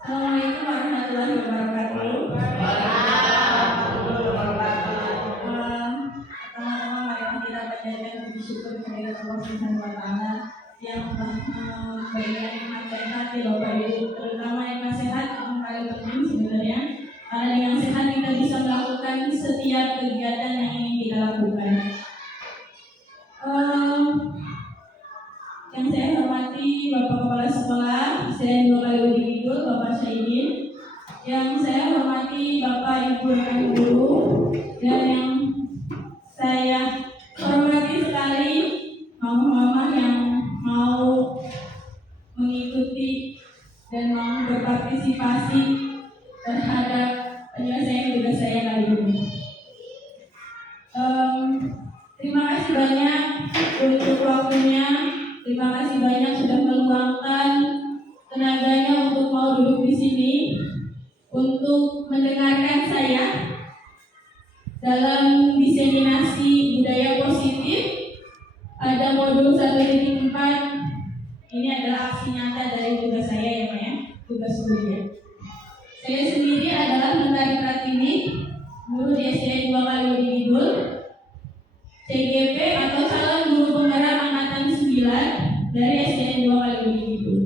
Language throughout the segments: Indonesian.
Assalamualaikum warahmatullahi wabarakatuh. Pertama-tama marilah kita panjatkan puji syukur kehadirat Allah Subhanahu wa taala yang telah memberikan nikmat sehat di Bapak Ibu, terutama nikmat sehat yang paling penting sebenarnya. Karena dengan sehat kita bisa melakukan setiap kegiatan yang ingin kita lakukan. Yang saya hormati Bapak Kepala Sekolah, saya 2 kali begitu Bapak Syahidin. Yang saya hormati Bapak Ibu rekan guru, dan yang saya hormati sekali mama-mama yang mau mengikuti dan mau berpartisipasi terhadap penyelesaian tugas saya kali ini. Terima kasih banyak untuk waktunya. Terima kasih banyak sudah meluangkan tenaganya untuk mau duduk di sini untuk mendengarkan saya dalam diseminasi budaya positif pada modul 1.4. Ini adalah aksi nyata dari tugas saya ya Pak ya, tugas kuliah. Saya sendiri adalah Mentari Pratini, guru di SDN 2 kali Wididul, CGP atau calon guru penggerak angkatan 9 dari SDN 2 kali Wididul.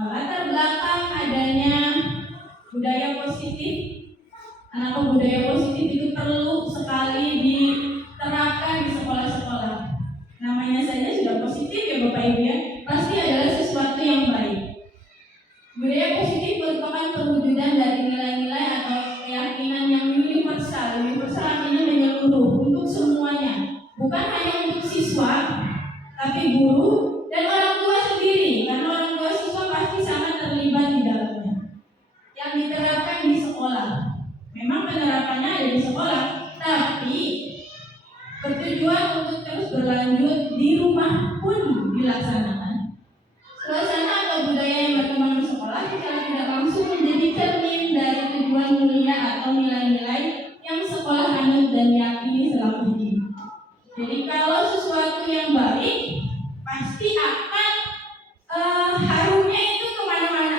Latar belakang adanya budaya positif. Kenapa budaya positif itu perlu sekali diterapkan di sekolah-sekolah? Namanya saja sudah positif ya Bapak Ibu ya, pasti adalah sesuatu yang baik. Budaya positif merupakan perwujudan dari nilai-nilai atau keyakinan yang universal. Universal artinya menyeluruh untuk semuanya, bukan hanya untuk siswa, tapi guru dan orang tua sendiri, karena orang tua siswa pasti sangat terlibat di dalamnya. Yang diterapkan di sekolah, memang penerapannya ada di sekolah, tapi bertujuan untuk terus berlanjut di rumah pun dilaksanakan. Suasana atau budaya yang berkembang di sekolah secara tidak langsung menjadi cermin dari tujuan mulia atau nilai-nilai yang sekolah anut dan yakini selama ini. Jadi kalau sesuatu yang baik pasti akan harumnya itu kemana-mana.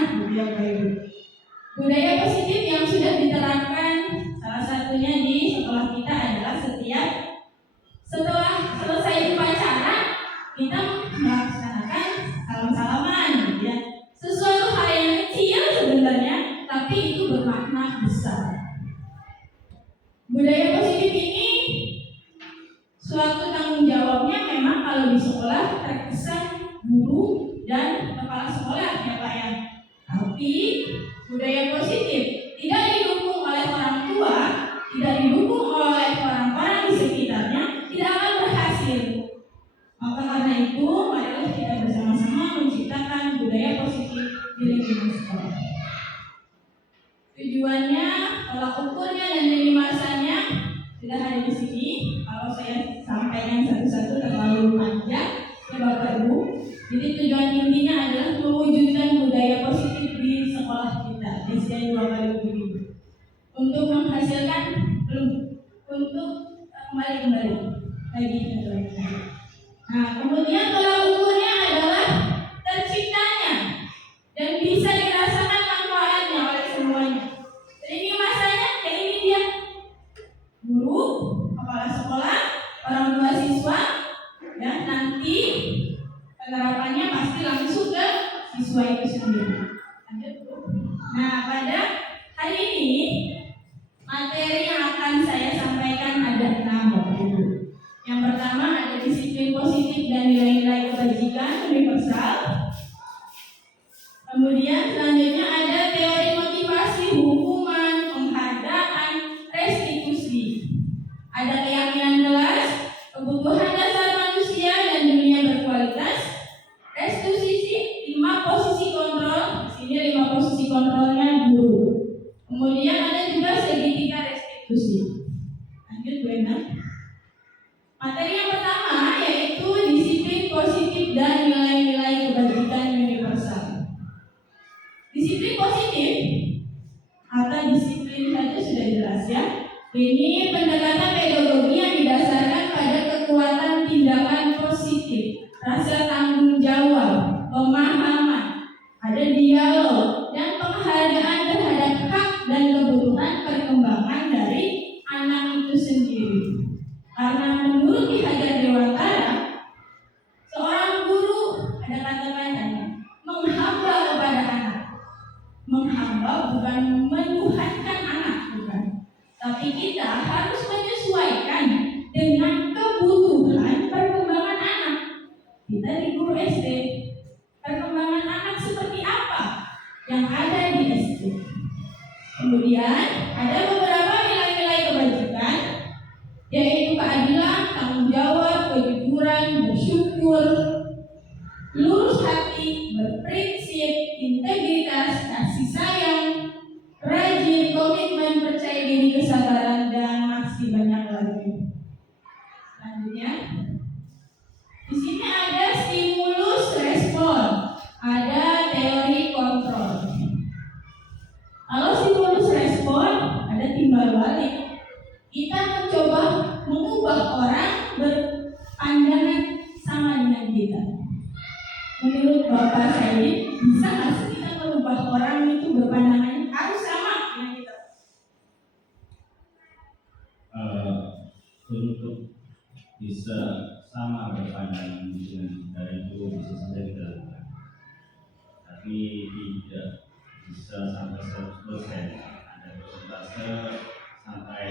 Budaya positif yang sudah diterapkan salah satunya di sekolah kita adalah setelah selesai upacara kita melaksanakan salam-salaman, ya. Sesuatu hal yang kecil sebenarnya, tapi itu bermakna besar. Budaya positif ini suatu tanggung jawabnya memang kalau di sekolah terkesan guru dan kepala sekolah ya Pak ya. Tapi budaya positif tidak didukung oleh orang tua, tidak didukung oleh orang-orang di sekitarnya, tidak akan berhasil. Maka karena itu, marilah kita bersama-sama menciptakan budaya positif di lingkungan sekolah. Tujuannya, tolak ukurnya dan lini masanya sudah ada di sini. Kalau saya sampaikan satu-satu terlalu panjang, ya Bapak Ibu. Jadi tujuan intinya adalah mewujudkan budaya positif di sekolah kita, di SDN 2 kali Wididul, untuk menghasilkan untuk kembali lagi. Nah, kemudian tolak ukurnya adalah terciptanya dan bisa dirasakan manfaatnya oleh semuanya. Jadi ini masanya, ya ini dia guru, kepala sekolah, orang tua siswa, ya nanti penerapannya pasti langsung ke siswa itu sendiri. Nah, pada hari ini materi yang akan saya sampaikan ada 6 Bapak Ibu. Yang pertama ada disiplin positif dan nilai-nilai kebajikan universal. Kemudian selanjutnya ada teori motivasi, hukuman, penghargaan, restitusi. Ada keyakinan kelas, kebutuhan dasar manusia dan dunia berkualitas, restitusi, 5 posisi kontrol. Sini 5 posisi kontrolnya guru. Kemudian ada juga segitiga restitusi. Lanjut Bu Endang. Materi yang pertama yaitu disiplin positif dan nilai-nilai kebajikan universal. Disiplin positif atau disiplin saja sudah jelas ya. Ini pendekatan pedagogi yang didasarkan pada kekuatan tindakan positif, rasa tanggung jawab, pemahaman, ada dialog, dan penghargaan terhadap hak dan kebutuhan perkembangan dari anak itu sendiri. Karena menurut Ki Hajar Dewantara, seorang guru ada kata-katanya menghamba kepada anak. Menghamba bukan menuhankan anak, bukan. Tapi kita harus menyesuaikan dengan kebutuhan perkembangan anak. Kita di guru SD, perkembangan anak seperti apa yang ada di SD. Kemudian ada beberapa nilai-nilai kebajikan, yaitu keadilan, tanggung jawab, kejujuran, bersyukur, lurus hati, berprinsip, integritas, kasih sayang, rajin, komitmen, percaya diri, kesabaran, dan masih banyak lagi. Selanjutnya, di sini ada stimulus respon, ada teori kontrol. Kalau stimulus respon, ada timbal balik. Kita mencoba mengubah orang berpandangan sama dengan kita. Menurut Bapak Said, bisa nggak sih kita merubah orang itu berpandangan harus sama dengan kita? Untuk bisa sama berpandangan dengan kita itu bisa saja kita lakukan, tapi tidak bisa sampai 100%. Ada persentase sampai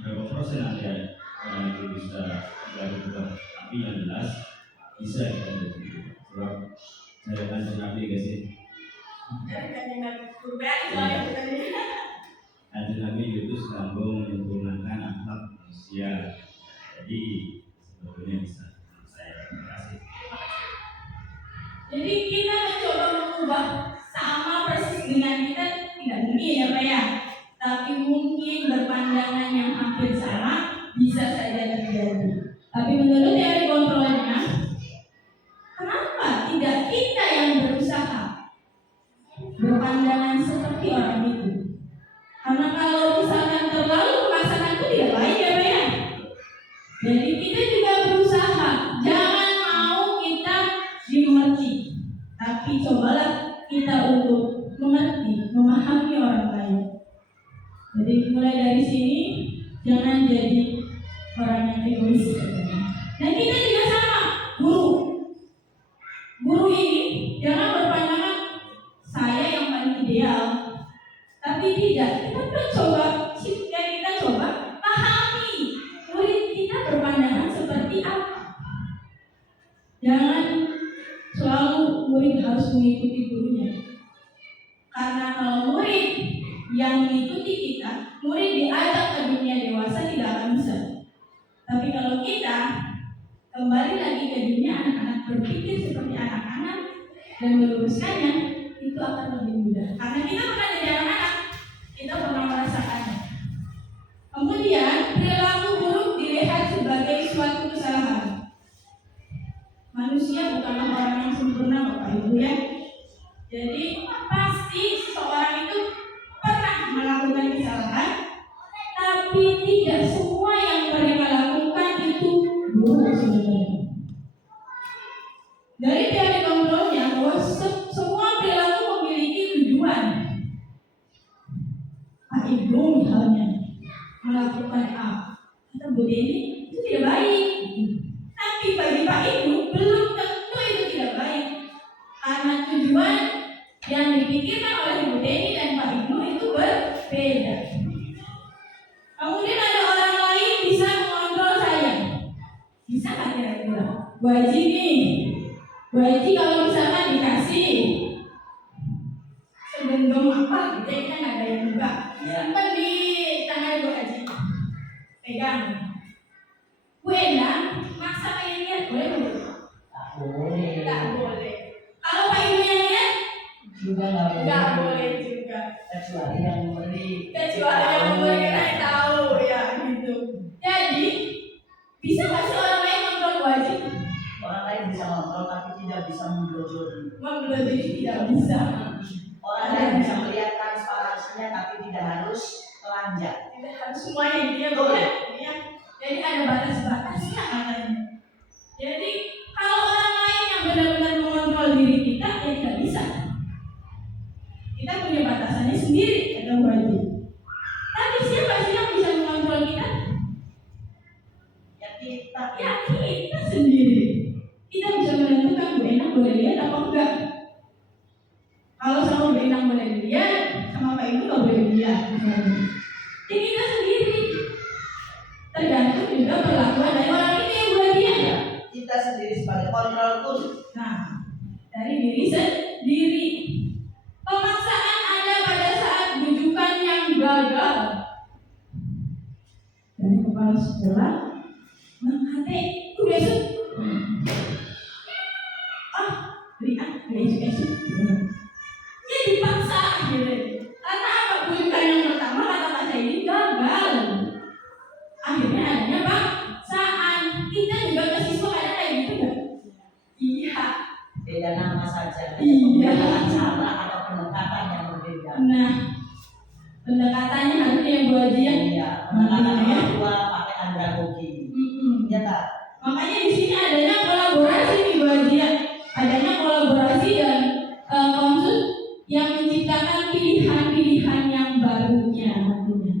berapa persen ada orang itu bisa berubah, tapi yang jelas bisa kita berubah. Sebab saya kan Nabi gak sih? Kanjeng Nabi itu sambung menyempurnakan akhlak manusia. Jadi sebetulnya bisa saya terima kasih. Jadi kita mencoba mengubah sama persis dengan kita tidak mungkin ya Pak ya. Tapi mungkin berpandangan yang hampir sama bisa saja terjadi. Tapi menurut teori kontrolnya, kenapa tidak kita yang berusaha berpandangan seperti orang itu? Karena kalau misalkan terlalu memaksakan itu tidak baik ya Pak ya. Jadi kita juga berusaha, jangan mau kita dimengerti, tapi cobalah kita untuk mengerti, memahami orang lain. Jadi mulai dari sini jangan jadi orang yang egois. Dan kita juga sama, guru ini jangan berpandangan saya yang paling ideal, tapi tidak. Kita coba pahami murid kita berpandangan seperti apa. Jangan selalu murid harus mengikuti gurunya. Karena kalau murid yang mengikuti kita, murid diajak ke dunia dewasa tidak akan bisa. Tapi kalau kita kembali lagi ke dunia anak-anak, berpikir seperti anak-anak dan meluruskannya, itu akan lebih mudah. Karena kita pernah jadi anak-anak, kita pernah merasakannya. Kemudian perilaku buruk dilihat sebagai suatu kesalahan. Manusia bukanlah orang yang sempurna, Bapak Ibu ya. Jadi pasti seseorang itu pernah melakukan kesalahan, tapi tidak semua yang mereka lakukan itu buruk sebenarnya. Dari teori kontrolnya bahwa semua perilaku memiliki tujuan. Pak Ibnu misalnya melakukan A, kata Bu Deni itu tidak baik. Tapi bagi Pak Ibnu belum tentu itu tidak baik, karena tujuan yang dipikirkan oleh Bu Deni dan Pak Ibnu itu berbeda. Kemudian ada orang lain bisa mengontrol saya. Bisa nggak kira-kira? Bu Haji nih, Bu Haji kalau misalkan dikasih segenggam apa gitu ya, kan ada yang buka, simpan di tangan Bu Haji, pegang. Bu Endang maksa pengen lihat, boleh nggak? Nggak boleh. Kalau Pak Ibu yang lihat juga nggak boleh juga. Kecuali yang memberi Kita tahu ya gitu. Jadi bisa nggak sih orang lain kontrol Bu Haji? orang lain bisa kontrol tapi tidak bisa memblojoli. Memblojoli tidak bisa. Orang lain bisa melihat transparansinya tapi tidak harus telanjang. Tidak harus semuanya gitu ya, Bu ya. Jadi ada batas-batasnya katanya. Jadi kalau orang lain yang sendiri, kata Bu Haji. Tapi siapa sih yang bisa mengontrol kita? Ya kita. Ya kita sendiri. Kita bisa menentukan Bu Endang boleh lihat apa enggak. Kalau sama Bu Endang boleh lihat, sama Pak Ibu nggak boleh lihat. Ya kita sendiri. Tergantung juga perlakuan dari orang itu yang buat dia. Ya, kita sendiri sebagai kontrol pun. Nah, dari diri sendiri. Pemaksaan ada pada saat bujukan yang gagal. Dari kepala sekolah, Bang Ate, itu besok. Beri esok. Ya dipaksa akhirnya. Karena apa? Bujukan yang pertama kata Pak Saidi gagal. Akhirnya adanya paksaan. Kita juga ke siswa ada kayak gitu nggak? Iya. Beda nama saja. Iya. Cara atau pendekatan yang berbeda. Nah, pendekatannya harusnya yang Bu Haji ya. Iya. Pendekatan orang tua pakai andragogi. Ya tak. Makanya di sini adanya kolaborasi nih Bu Haji ya. Adanya kolaborasi dan konsul yang menciptakan pilihan-pilihan yang barunya artinya.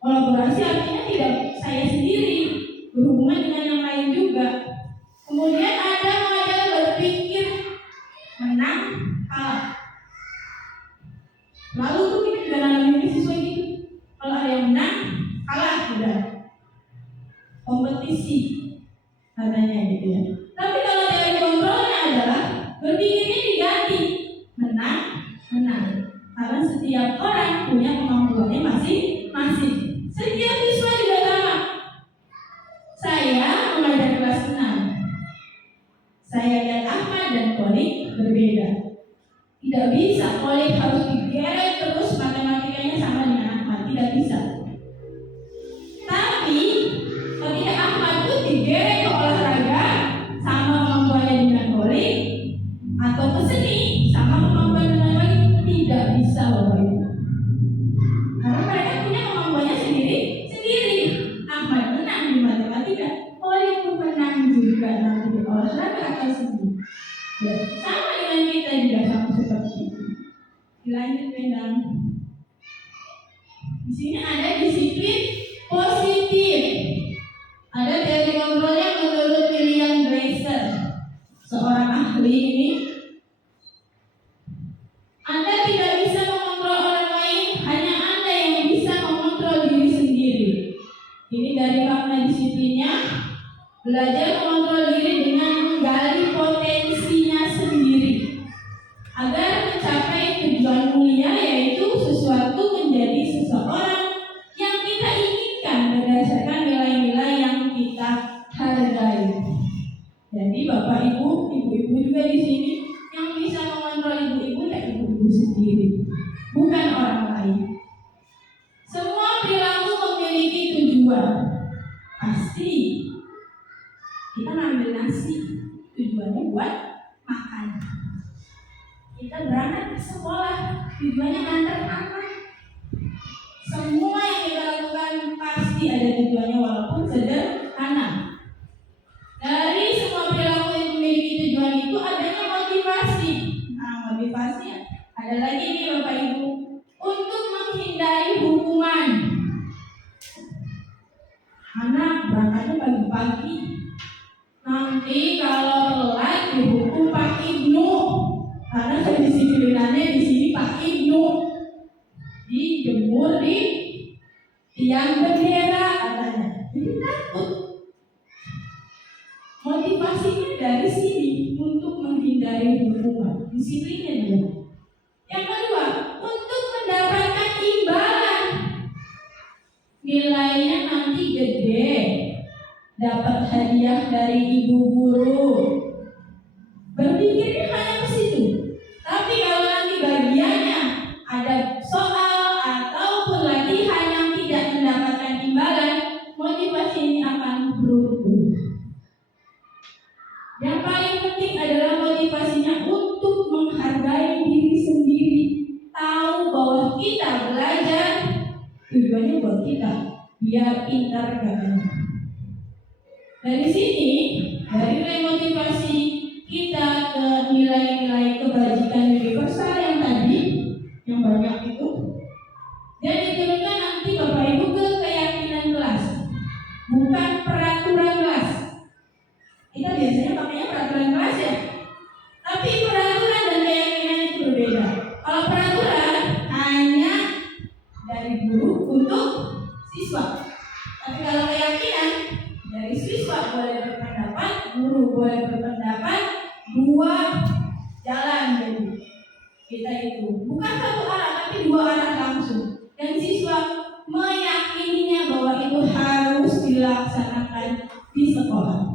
Kolaborasi artinya tidak saya sendiri, berhubungan dengan yang lain juga. Kemudian ada mengajar berpikir menang kalah. Lalu tuh kita juga nanamin siswa gitu. Kalau ada yang menang kalah udah kompetisi katanya gitu ya. Tapi kalau dari kontrolnya adalah berpikirnya diganti menang. Karena setiap orang punya kemampuannya masing-masing. Setiap siswa juga sama. Saya mengajar kelas 6. Saya lihat Ahmad dan Kolik berbeda. Tidak bisa Kolik harus digeret terus matematikanya sama dengan Ahmad. Tidak bisa. Tapi ketika Ahmad itu digeret ke olahraga sama kemampuannya dengan Kolik, atau ke seni sama kemampuan dengan Kolik, tidak bisa Bapak Ibu. Karena mereka punya kemampuannya sendiri. Ahmad menang di matematika, Kolik pun menang juga nanti di olahraga atau seni. Ya, sama dengan kita juga sama seperti itu. Dilanjut Endang. Di sini ada disiplin positif. Ada teori kontrolnya menurut William Glasser, seorang ahli ini. Anda tidak bisa mengontrol orang lain, hanya Anda yang bisa mengontrol diri sendiri. Ini dari makna disiplinnya. Belajar mengontrol diri dengan menggali potensinya sendiri agar mencapai tujuan mulia, yaitu sesuatu menjadi seseorang yang kita inginkan berdasarkan nilai-nilai yang kita hargai. Jadi Bapak Ibu, ibu-ibu juga di sini yang bisa mengontrol ibu-ibu ya ibu-ibu sendiri, bukan orang lain. Semua perilaku memiliki tujuan. Pasti kita ngambil nasi, tujuannya buat makan. Kita berangkat ke sekolah, tujuannya ngantar anak. Semua yang kita lakukan pasti ada tujuannya walaupun sederhana. Dari semua perilaku yang memiliki tujuan itu adanya motivasi. Nah, motivasi ada lagi nih Bapak Ibu, untuk menghindari hukuman. Anak berangkatnya pagi-pagi. Nanti kalau telat dihukum Pak Ibnu, karena kedisiplinannya di sini Pak Ibnu. Dijemur di tiang bendera katanya. Jadi takut. Motivasinya dari sini untuk menghindari hukuman. Disiplinnya dia. Yang kedua, untuk mendapatkan imbalan. Nilainya nanti gede. Dapat hadiah dari ibu guru. Berpikirnya hanya ke situ. Tapi kalau nanti bagiannya ada soal ataupun latihan yang tidak mendapatkan imbalan, motivasi ini akan berubah. Yang paling penting adalah motivasinya untuk menghargai diri sendiri. Tahu bahwa kita belajar tujuannya buat kita biar pintar katanya. Dari sini, dari nilai motivasi kita ke nilai-nilai kebajikan universal yang tadi, yang banyak itu, Dan diturunkan nanti Bapak Ibu ke keyakinan kelas, bukan peraturan kelas. Kita biasanya pakainya peraturan kelas ya, tapi peraturan dan keyakinan itu berbeda. Kalau peraturan hanya dari guru untuk siswa, tapi kalau keyakinan dari siswa boleh berpendapat, guru boleh berpendapat, dua jalan. Jadi kita itu bukan satu arah tapi dua arah langsung, dan siswa meyakininya bahwa itu harus dilaksanakan di sekolah.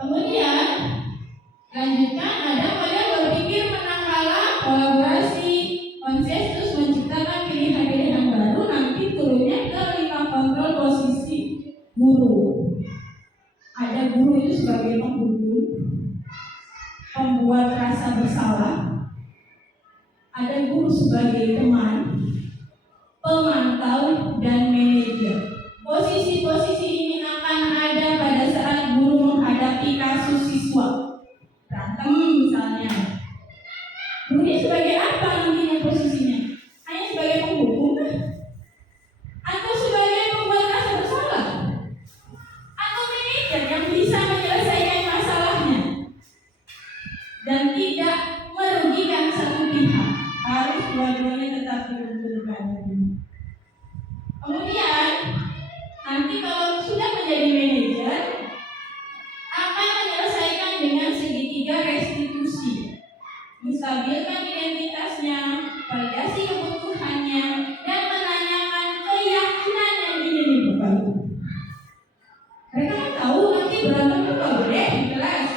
Kemudian lanjutkan, ada model berpikir menang kalah, kolaborasi, konsensus, menciptakan pilihan-pilihan baru. Nanti turunnya ke 5 kontrol posisi guru. Ada guru itu sebagai penghukum, pembuat rasa bersalah. Ada guru sebagai teman, pemantau, dan manajer. Posisi-posisi ini akan ada pada saat guru menghadapi kasus siswa berantem misalnya. Guru ini sebagai apa nantinya posisinya? Hanya sebagai penghukum kan? Atau sebagai pembuat rasa bersalah? Atau manajer yang bisa menyelesaikan masalahnya dan tidak merugikan satu pihak? Harus dua-duanya tetap diuntungkan. Kemudian nanti kalau sudah menjadi manajer akan menyelesaikan dengan segitiga restitusi, menstabilkan identitasnya, validasi kebutuhannya, dan menanyakan keyakinan yang ingin dibangun. Mereka kan tahu nanti berantem itu nggak boleh di kelas.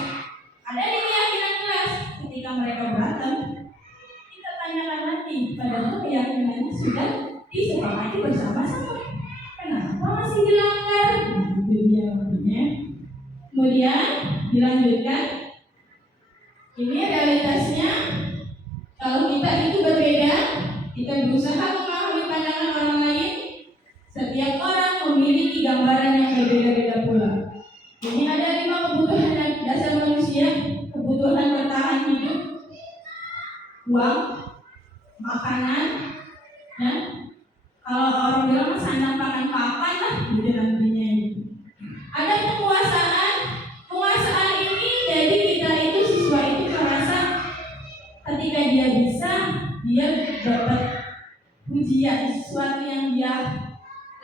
Ada di keyakinan kelas. Ketika mereka berantem, kita tanyakan nanti, padahal keyakinannya sudah disepakati bersama-sama. Kenapa masih dilanggar? Itu dia maksudnya. Kemudian dilanjutkan. Ini realitasnya. Kalau kita itu berbeda, kita berusaha memahami pandangan orang lain. Setiap orang memiliki gambaran yang berbeda-beda pula. Ini ada 5 kebutuhan dasar manusia. Kebutuhan bertahan hidup, uang, makanan, dan kalau orang bilang sandang pangan papan lah, gitu nantinya itu. Ada penguasaan ini, jadi kita itu siswa itu merasa ketika dia bisa, dia dapat pujian, sesuatu yang dia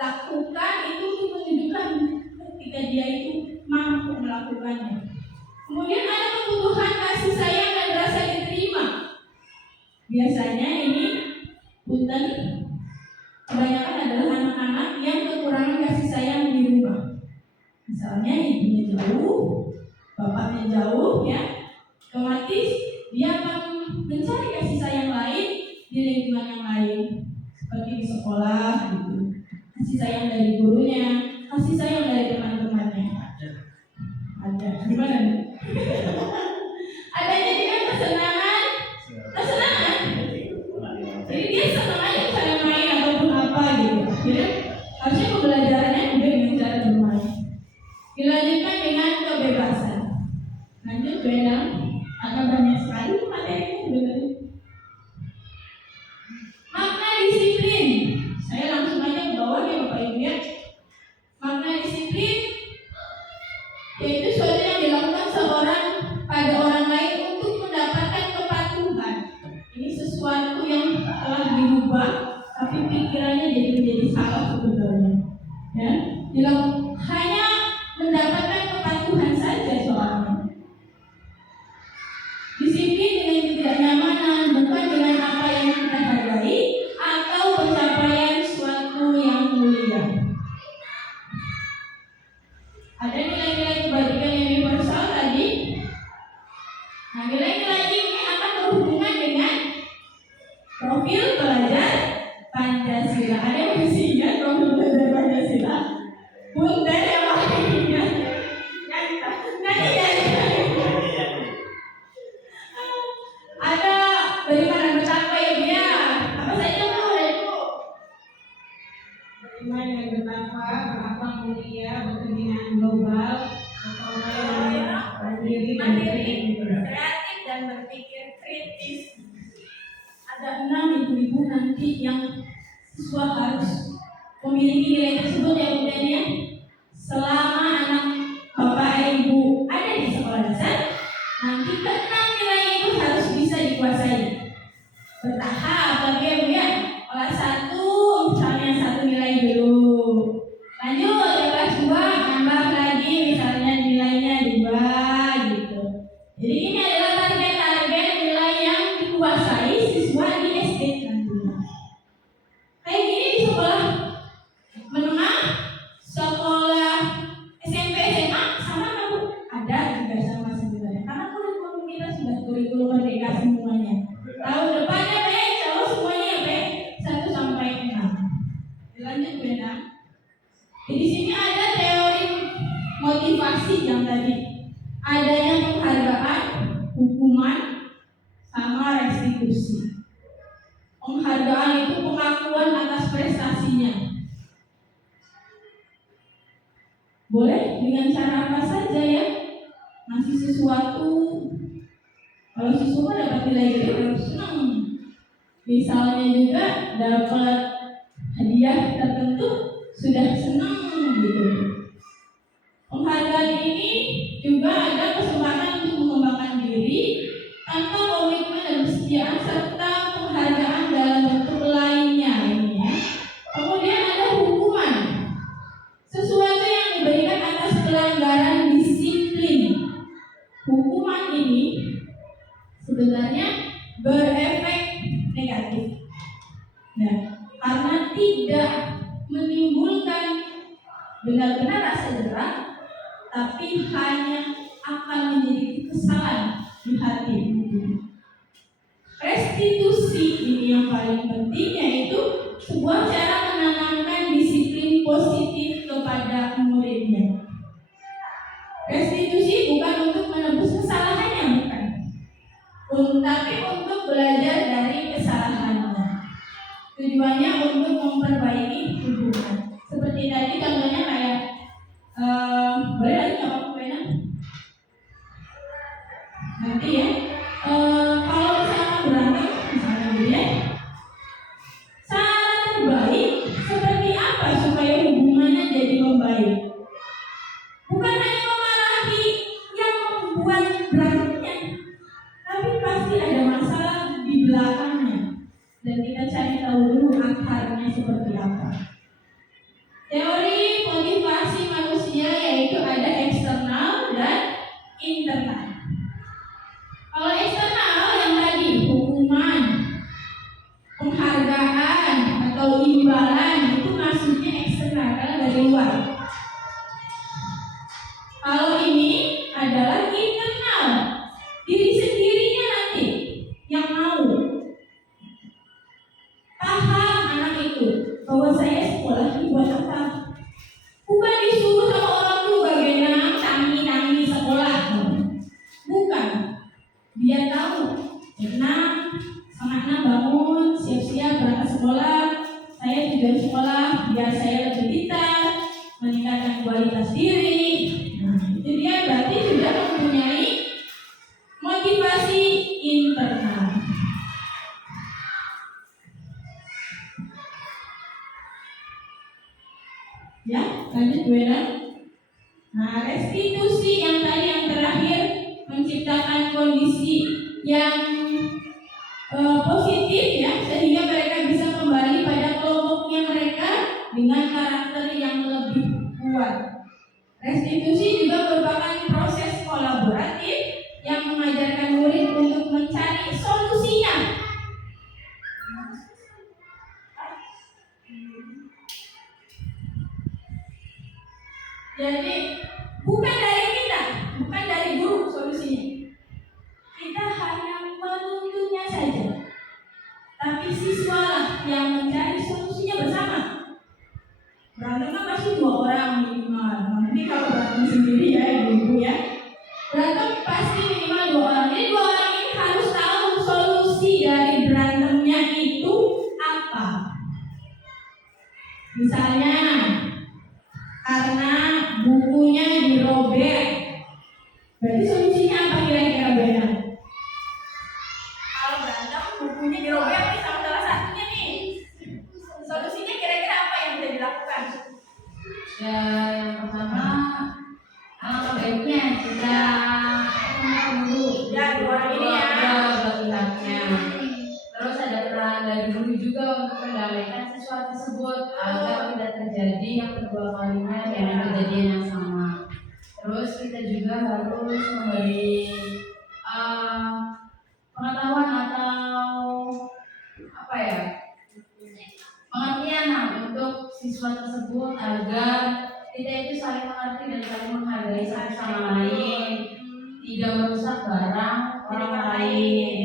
lakukan itu menunjukkan ketika dia itu mampu melakukannya. Kemudian ada kebutuhan kasih sayang dan rasa diterima. Biasanya ini punten kebanyakan adalah anak-anak yang kekurangan kasih sayang di rumah. Misalnya ibunya jauh, bapaknya jauh, ya, otomatis dia akan mencari kasih sayang lain di lingkungan yang lain, seperti di sekolah, gitu. Kasih sayang dari gurunya, kasih sayang dari teman-temannya. Ada. Gimana nih? Adanya juga kesenangan. Jadi dia senang aja cara main ataupun apa gitu. Jadi harusnya pembelajarannya juga dengan cara bermain. Dilanjutkan dengan kebebasan. Lanjut beda. Ada banyak sekali materinya sebenarnya. Makna disiplin. Saya langsung aja ke bawah ya Bapak Ibu ya. Makna disiplin yaitu sesuatu yang dilakukan seorang pada orang lain untuk mendapatkan kepatuhan. Ini sesuatu yang telah dirubah, tapi pikirannya jadi menjadi salah sebenarnya. Ya, hanya mendapatkan kepatuhan saja soalnya. Disiplin dengan ketidaknyamanan, bukan dengan apa yang kita hargai atau pencapaian suatu yang mulia. Ada nilai-nilai kebajikan yang universal tadi. Nah, nilai-nilai ini akan berhubungan dengan profil pelajar Pancasila. Ada yang bisa ingat profil pelajar Pancasila? Punten yang paling ingat. Ada beriman dan bertakwa ya dia. Apa saja Bu? Beriman dan bertakwa, berakhlak mulia, berkepentingan global, mandiri, kreatif dan berpikir kritis. ada 6 ibu-ibu nanti yang siswa harus memiliki nilai tersebut ya Bunda ya. Selama anak bapak ibu ada di sekolah dasar, nanti ke-6 nilai itu harus bisa dikuasai. Bertahap tapi ya Bu ya. Kelas 1 misalnya 1 nilai dulu. Lanjut ke kelas 2 nambah lagi misalnya nilainya 2 gitu. Jadi ini adalah target-target nilai yang dikuasai siswa di SD nantinya. Kayak gini di sekolah menengah, sekolah SMP, SMA sama nggak Bu? Ada juga sama sebenarnya. Karena kurikulum kita sudah kurikulum merdeka semuanya. Tahun depannya kalau semuanya ya 1 sampai 6. Lanjut Bu ya. Di sini ada teori motivasi yang tadi. Adanya penghargaan, hukuman, sama restitusi. Penghargaan itu pengakuan atas prestasinya. Boleh dengan cara apa saja ya. Ngasih sesuatu. Kalau siswa dapat nilai gede harus senang. Misalnya juga dapat hadiah tertentu sudah senang gitu. Penghargaan ini juga ada kesempatan untuk mengembangkan diri tanpa komitmen dan kesetiaan serta penghargaan dalam bentuk lainnya ini ya. Kemudian ada hukuman, sesuatu yang diberikan atas pelanggaran disiplin. Hukuman ini sebenarnya berefek negatif. Nah, karena tidak menimbulkan benar-benar rasa jerah, tapi hanya akan menjadi kekesalan di hati. Restitusi ini yang paling penting, yaitu sebuah cara menanamkan disiplin positif kepada muridnya. Restitusi bukan untuk menebus kesalahannya, bukan, tapi untuk belajar dari kesalahannya. Tujuannya untuk memperbaiki hubungan. Seperti tadi contohnya kayak boleh lagi nggak Pak Bena? Nanti ya. Kalau misalnya berantem, misalnya gitu ya. Cara terbaik seperti apa supaya hubungannya jadi membaik? Bukan hanya memarahi yang membuat berantemnya, tapi pasti ada masalah di belakangnya. Dan kita cari tahu dulu akarnya seperti apa. Teori motivasi manusia yaitu ada eksternal dan internal. Kalau eksternal yang tadi hukuman, penghargaan atau imbalan itu maksudnya eksternal karena dari luar. Kalau ini adalah internal, diri sendirinya nanti yang mau. Paham anak itu bahwa saya sekolah buat apa? Bukan disuruh sama orang tua bagaimana tangi sekolah. Bukan. Dia tahu. Nah, setengah 6 bangun, siap-siap berangkat sekolah. Saya tujuan sekolah biar saya lebih pintar, meningkatkan kualitas diri. Nah, itu dia berarti sudah mempunyai motivasi internal. Ya, lanjut Bu Ena. Nah, restitusi yang tadi yang terakhir menciptakan kondisi yang positif ya, sehingga mereka bisa kembali pada kelompoknya mereka dengan karakter yang lebih kuat. Restitusi juga merupakan proses kolaboratif yang mengajarkan murid untuk mencari solusinya. Jadi bukan dari kita, bukan dari guru solusinya. Kita hanya menuntunnya saja. Tapi siswalah yang mencari solusinya bersama. Berantem kan pasti 2 orang minimal. Nanti kalau berantem sendiri ya ibu ya. Berantem pasti minimal 2 orang. Jadi 2 orang ini harus tahu solusi dari berantemnya itu apa. Misalnya karena bukunya dirobek, berarti solusinya apa kira-kira Bu Ena? Kalau berantem bukunya dirobek guru juga untuk mendamaikan siswa tersebut agar tidak terjadi yang kedua kalinya dengan kejadian yang sama. Terus kita juga harus memberi pengetahuan atau pengertian untuk siswa tersebut agar kita itu saling mengerti dan saling menghargai satu sama lain, tidak merusak barang orang lain.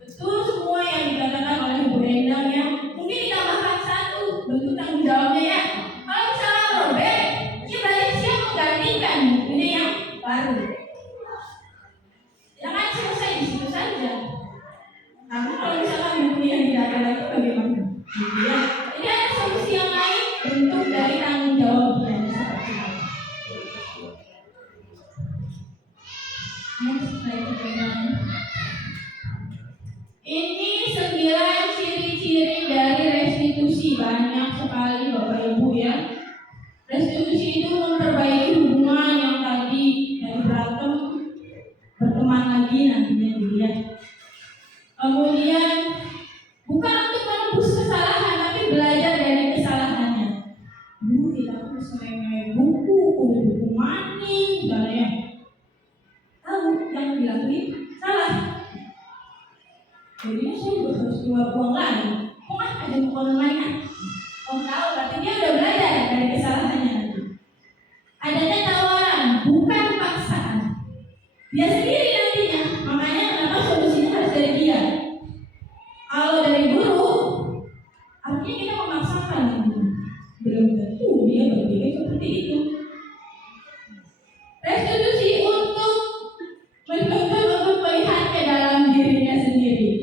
Betul semua yang dikatakan oleh Bu Endang ya. Mungkin ditambahkan satu bentuk tanggung jawabnya ya. Kalau misalnya robek, ya berarti siap menggantikan ini yang baru. Jangan selesai di situ saja. Karena kalau misalkan buku yang tidak ada lagi bagaimana? Gitu ya. Jadi ada solusi yang lain bentuk dari tanggung jawab yang seperti itu. Ini 9 ciri-ciri dari restitusi. Banyak sekali Bapak Ibu ya. Restitusi itu memperbaiki hubungan yang tadi dari berantem berteman lagi nantinya dia. Kemudian bukan untuk menebus kesalahan tapi belajar dari kesalahannya. Dulu kita harus main buku, buku maning, ya. Tahu yang dilakuin salah. Jadi saya juga harus keluar uang lagi. Kok aja bukan mainan? Tahu berarti dia udah belajar dari kesalahannya nanti. Adanya tawaran, bukan paksaan. Dia sendiri nantinya. Makanya kenapa solusinya harus dari dia. Kalau dari guru, artinya kita memaksakan. Belum tentu dia berpikir seperti itu. Restitusi untuk menuntut untuk melihat ke dalam dirinya sendiri,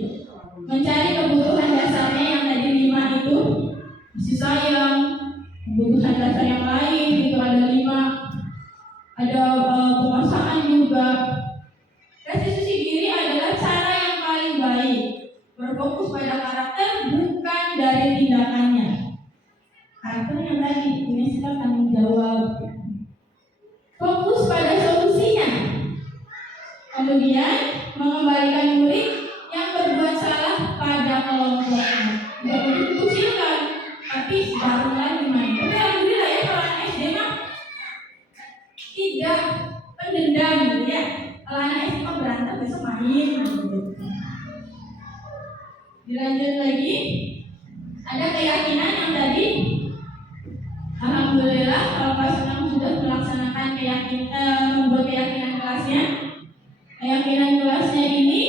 mencari kebutuhan dasarnya yang tadi 5 itu, kasih sayang, kebutuhan dasar yang lain itu ada 5, ada penguasaan juga. Restitusi diri adalah cara yang paling baik, berfokus pada karakter bukan dari tindakannya. Karakter yang tadi punya sikap tanggung jawab. Fokus pada solusinya. Kemudian mengembalikan murid yang berbuat salah pada kelompoknya. Tidak perlu dikucilkan, tapi baru lagi main. Tapi alhamdulillah ya kalau anak SD mah tidak pendendam gitu ya. Kalau anak SD mah berantem besok main gitu. Dilanjut lagi, ada keyakinan yang tadi. Alhamdulillah kalau kelas 6 sudah melaksanakan membuat keyakinan kelasnya. Keyakinan kelasnya ini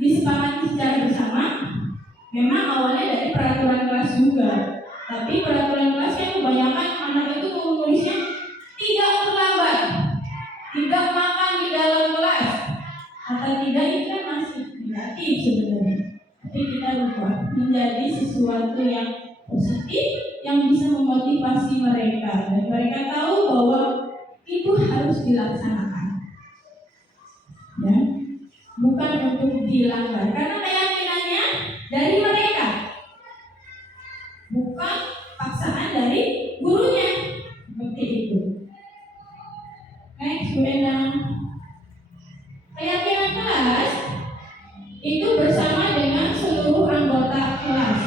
disepakati secara bersama. Memang awalnya dari peraturan kelas juga, tapi peraturan kelasnya kebanyakan anak itu menulisnya tidak terlambat, tidak makan di dalam kelas, atau tidak itu kan masih negatif sebenarnya. Tapi kita lupa menjadi sesuatu yang positif yang bisa memotivasi mereka dan mereka tahu bahwa itu harus dilaksanakan. Ya, bukan untuk dilanggar karena keyakinannya dari mereka, bukan paksaan dari gurunya seperti itu. Next, keyakinan kelas itu bersama dengan seluruh anggota kelas.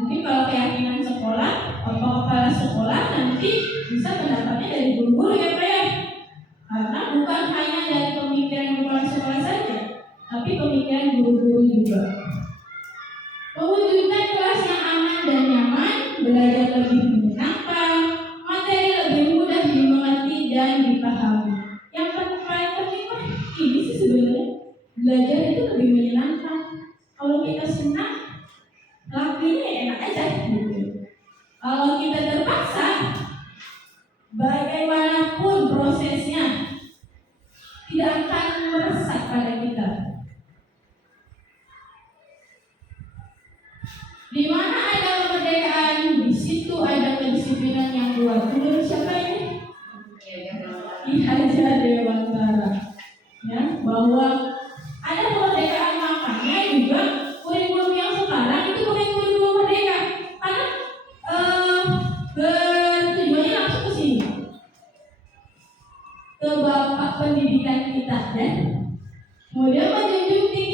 Mungkin kalau keyakinan sekolah, kepala sekolah nanti bisa mendapatnya dari guru-guru ya Pak ya. Karena bukan hanya dari pemikiran kepala sekolah saja, tapi pemikiran guru-guru juga. Mewujudkan kelas yang aman dan nyaman, belajar lebih menyenangkan, materi lebih mudah dimengerti dan dipahami. Yang paling penting ini sih sebenarnya belajar itu lebih menyenangkan. Kalau kita senang, lakuinnya enak aja gitu. Kalau kita terpaksa, bagaimanapun prosesnya tidak akan meresap pada kita. Di mana ada kemerdekaan, di situ ada kedisiplinan yang kuat. Menurut siapa ini? Ki Hajar Dewantara. Ya, bahwa ada kemerdekaan, makanya juga kurikulum yang sekarang itu bukan kurikulum merdeka, karena bertujuannya langsung ke sini, ke bapak pendidikan kita, ya. Kemudian menjunjung tinggi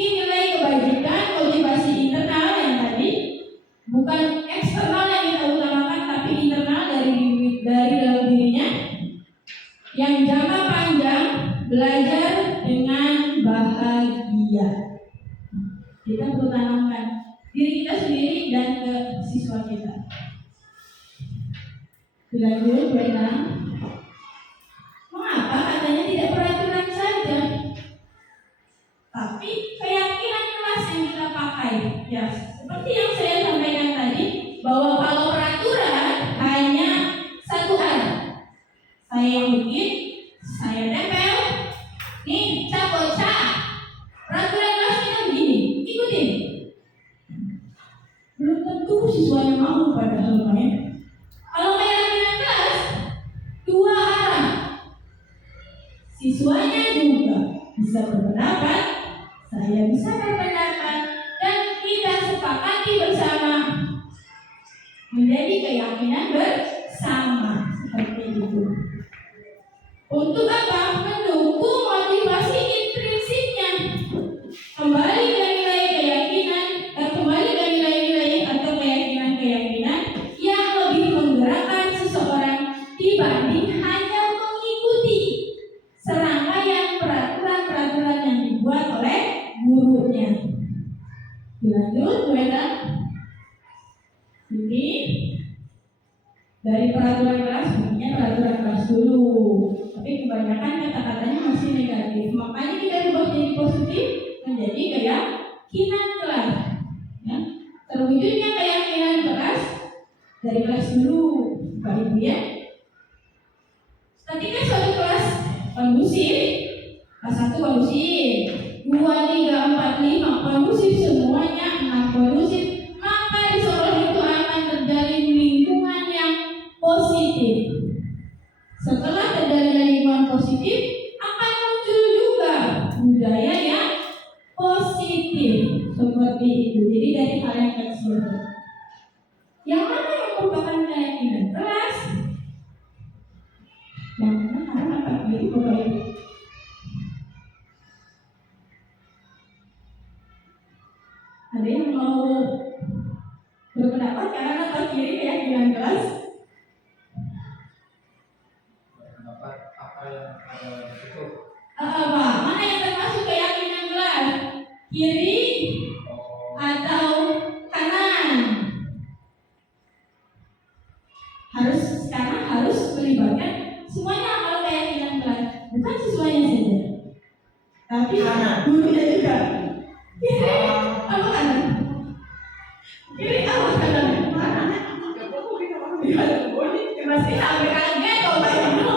Kita perlu tanamkan diri kita sendiri dan ke siswa kita. Dilanjut, Bu Endang. Mengapa katanya tidak peraturan saja, tapi keyakinan kelas yang kita pakai? Ya, seperti yang saya sampaikan tadi, bahwa kalau peraturan hanya satu arah, saya yang bikin, saya tempel, nih cap bocah, peraturan kelas kita begini, ikutin. Belum tentu siswanya mau padahal main. Kalau keyakinan kelas dua arah, siswanya juga bisa berpendapat, saya bisa berpendapat, dan kita sepakati bersama menjadi keyakinan bersama seperti itu. Untuk apa? Mendukung motivasi intrinsiknya. Kembali ke nilai keyakinan, kembali ke nilai-nilai atau keyakinan-keyakinan yang lebih menggerakkan seseorang dibanding hanya mengikuti serangkaian peraturan-peraturan yang dibuat oleh gurunya. Dilanjut, Bu Endang. Ini dari peraturan kelas, sebenarnya peraturan kelas dulu, tapi kebanyakan kata-katanya masih negatif. Makanya kita ubah jadi positif, menjadi keyakinan kelas. Ya. Terwujudnya keyakinan kelas dari kelas dulu, Pak Ibu ya. Ketika suatu kelas kondusif, kelas 1 kondusif, 2, 3, 4, 5 kondusif, semuanya 6 kondusif, maka di sekolah itu akan terjalin lingkungan yang positif. Setelah terjalin lingkungan positif, akan muncul juga budaya yang positif seperti itu. Jadi dari hal yang kecil. Yang mana yang merupakan keyakinan kelas? Yang mana karena Pak Giri Bapak Ibu? Ada yang mau berpendapat karena Pak Giri keyakinan kelas? Pendapat apa yang ada di situ? Apa? Mana yang termasuk keyakinan kelas? Kiri atau kanan? Karena harus melibatkan semuanya kalau keyakinan kelas, bukan siswanya saja, tapi gurunya juga. Kiri apa kanan? Kiri apa kanan? Masih sampai kaget kok Pak Ibu.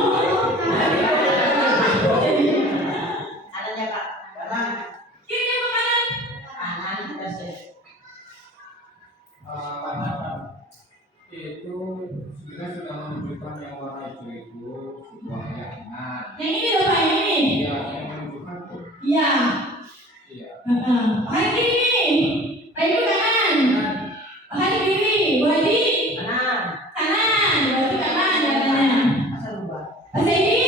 Kanannya Pak. Kanan. Kiri apa kanan? Kanan kita sih. Karena itu sebenarnya sudah menunjukkan yang warna hijau itu sebuah keyakinan. Yang ini loh Pak, yang ini. Iya, yang menunjukkan tuh. Iya. Iya. Pakai kiri. Pak Ibu kanan. Pakai kiri. Bu Haji Kanan. kanan. Berarti kanan katanya. Masa lupa. Pak Saidi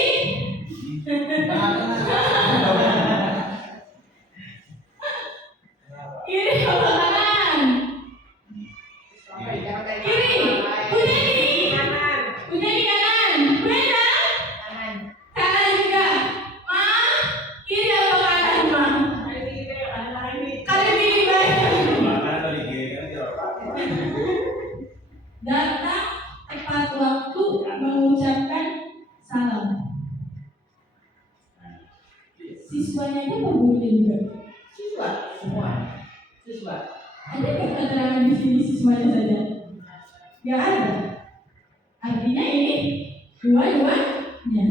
kiri apa kanan? Kiri. Punya di kanan. Punya kanan juga. Ma, kiri apa kanan ma? Kali kiri baik. Makan dari kiri kan jawab. Datang tepat waktu mengucapkan salam. Siswanya itu apa gurunya juga? Siswa. Semua. Siswa. Ada nggak keterangan di sini siswanya saja? Nggak ada. Artinya ini dua-duanya,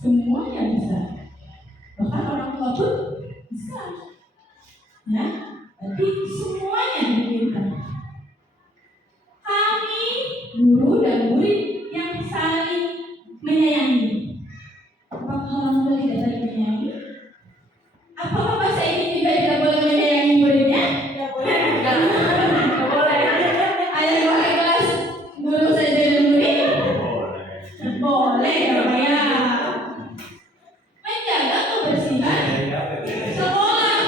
semuanya bisa. Bahkan orang tua pun bisa. Ya, tapi semuanya diminta. Kami guru dan murid yang saling menyayangi. Apakah orang tua tidak saling menyayangi? Apakah bahasa ini juga tidak boleh menyayangi muridnya? Tidak boleh. Ada boleh kelas guru saja dan murid? Boleh Bapak ya. Menjaga kebersihan sekolah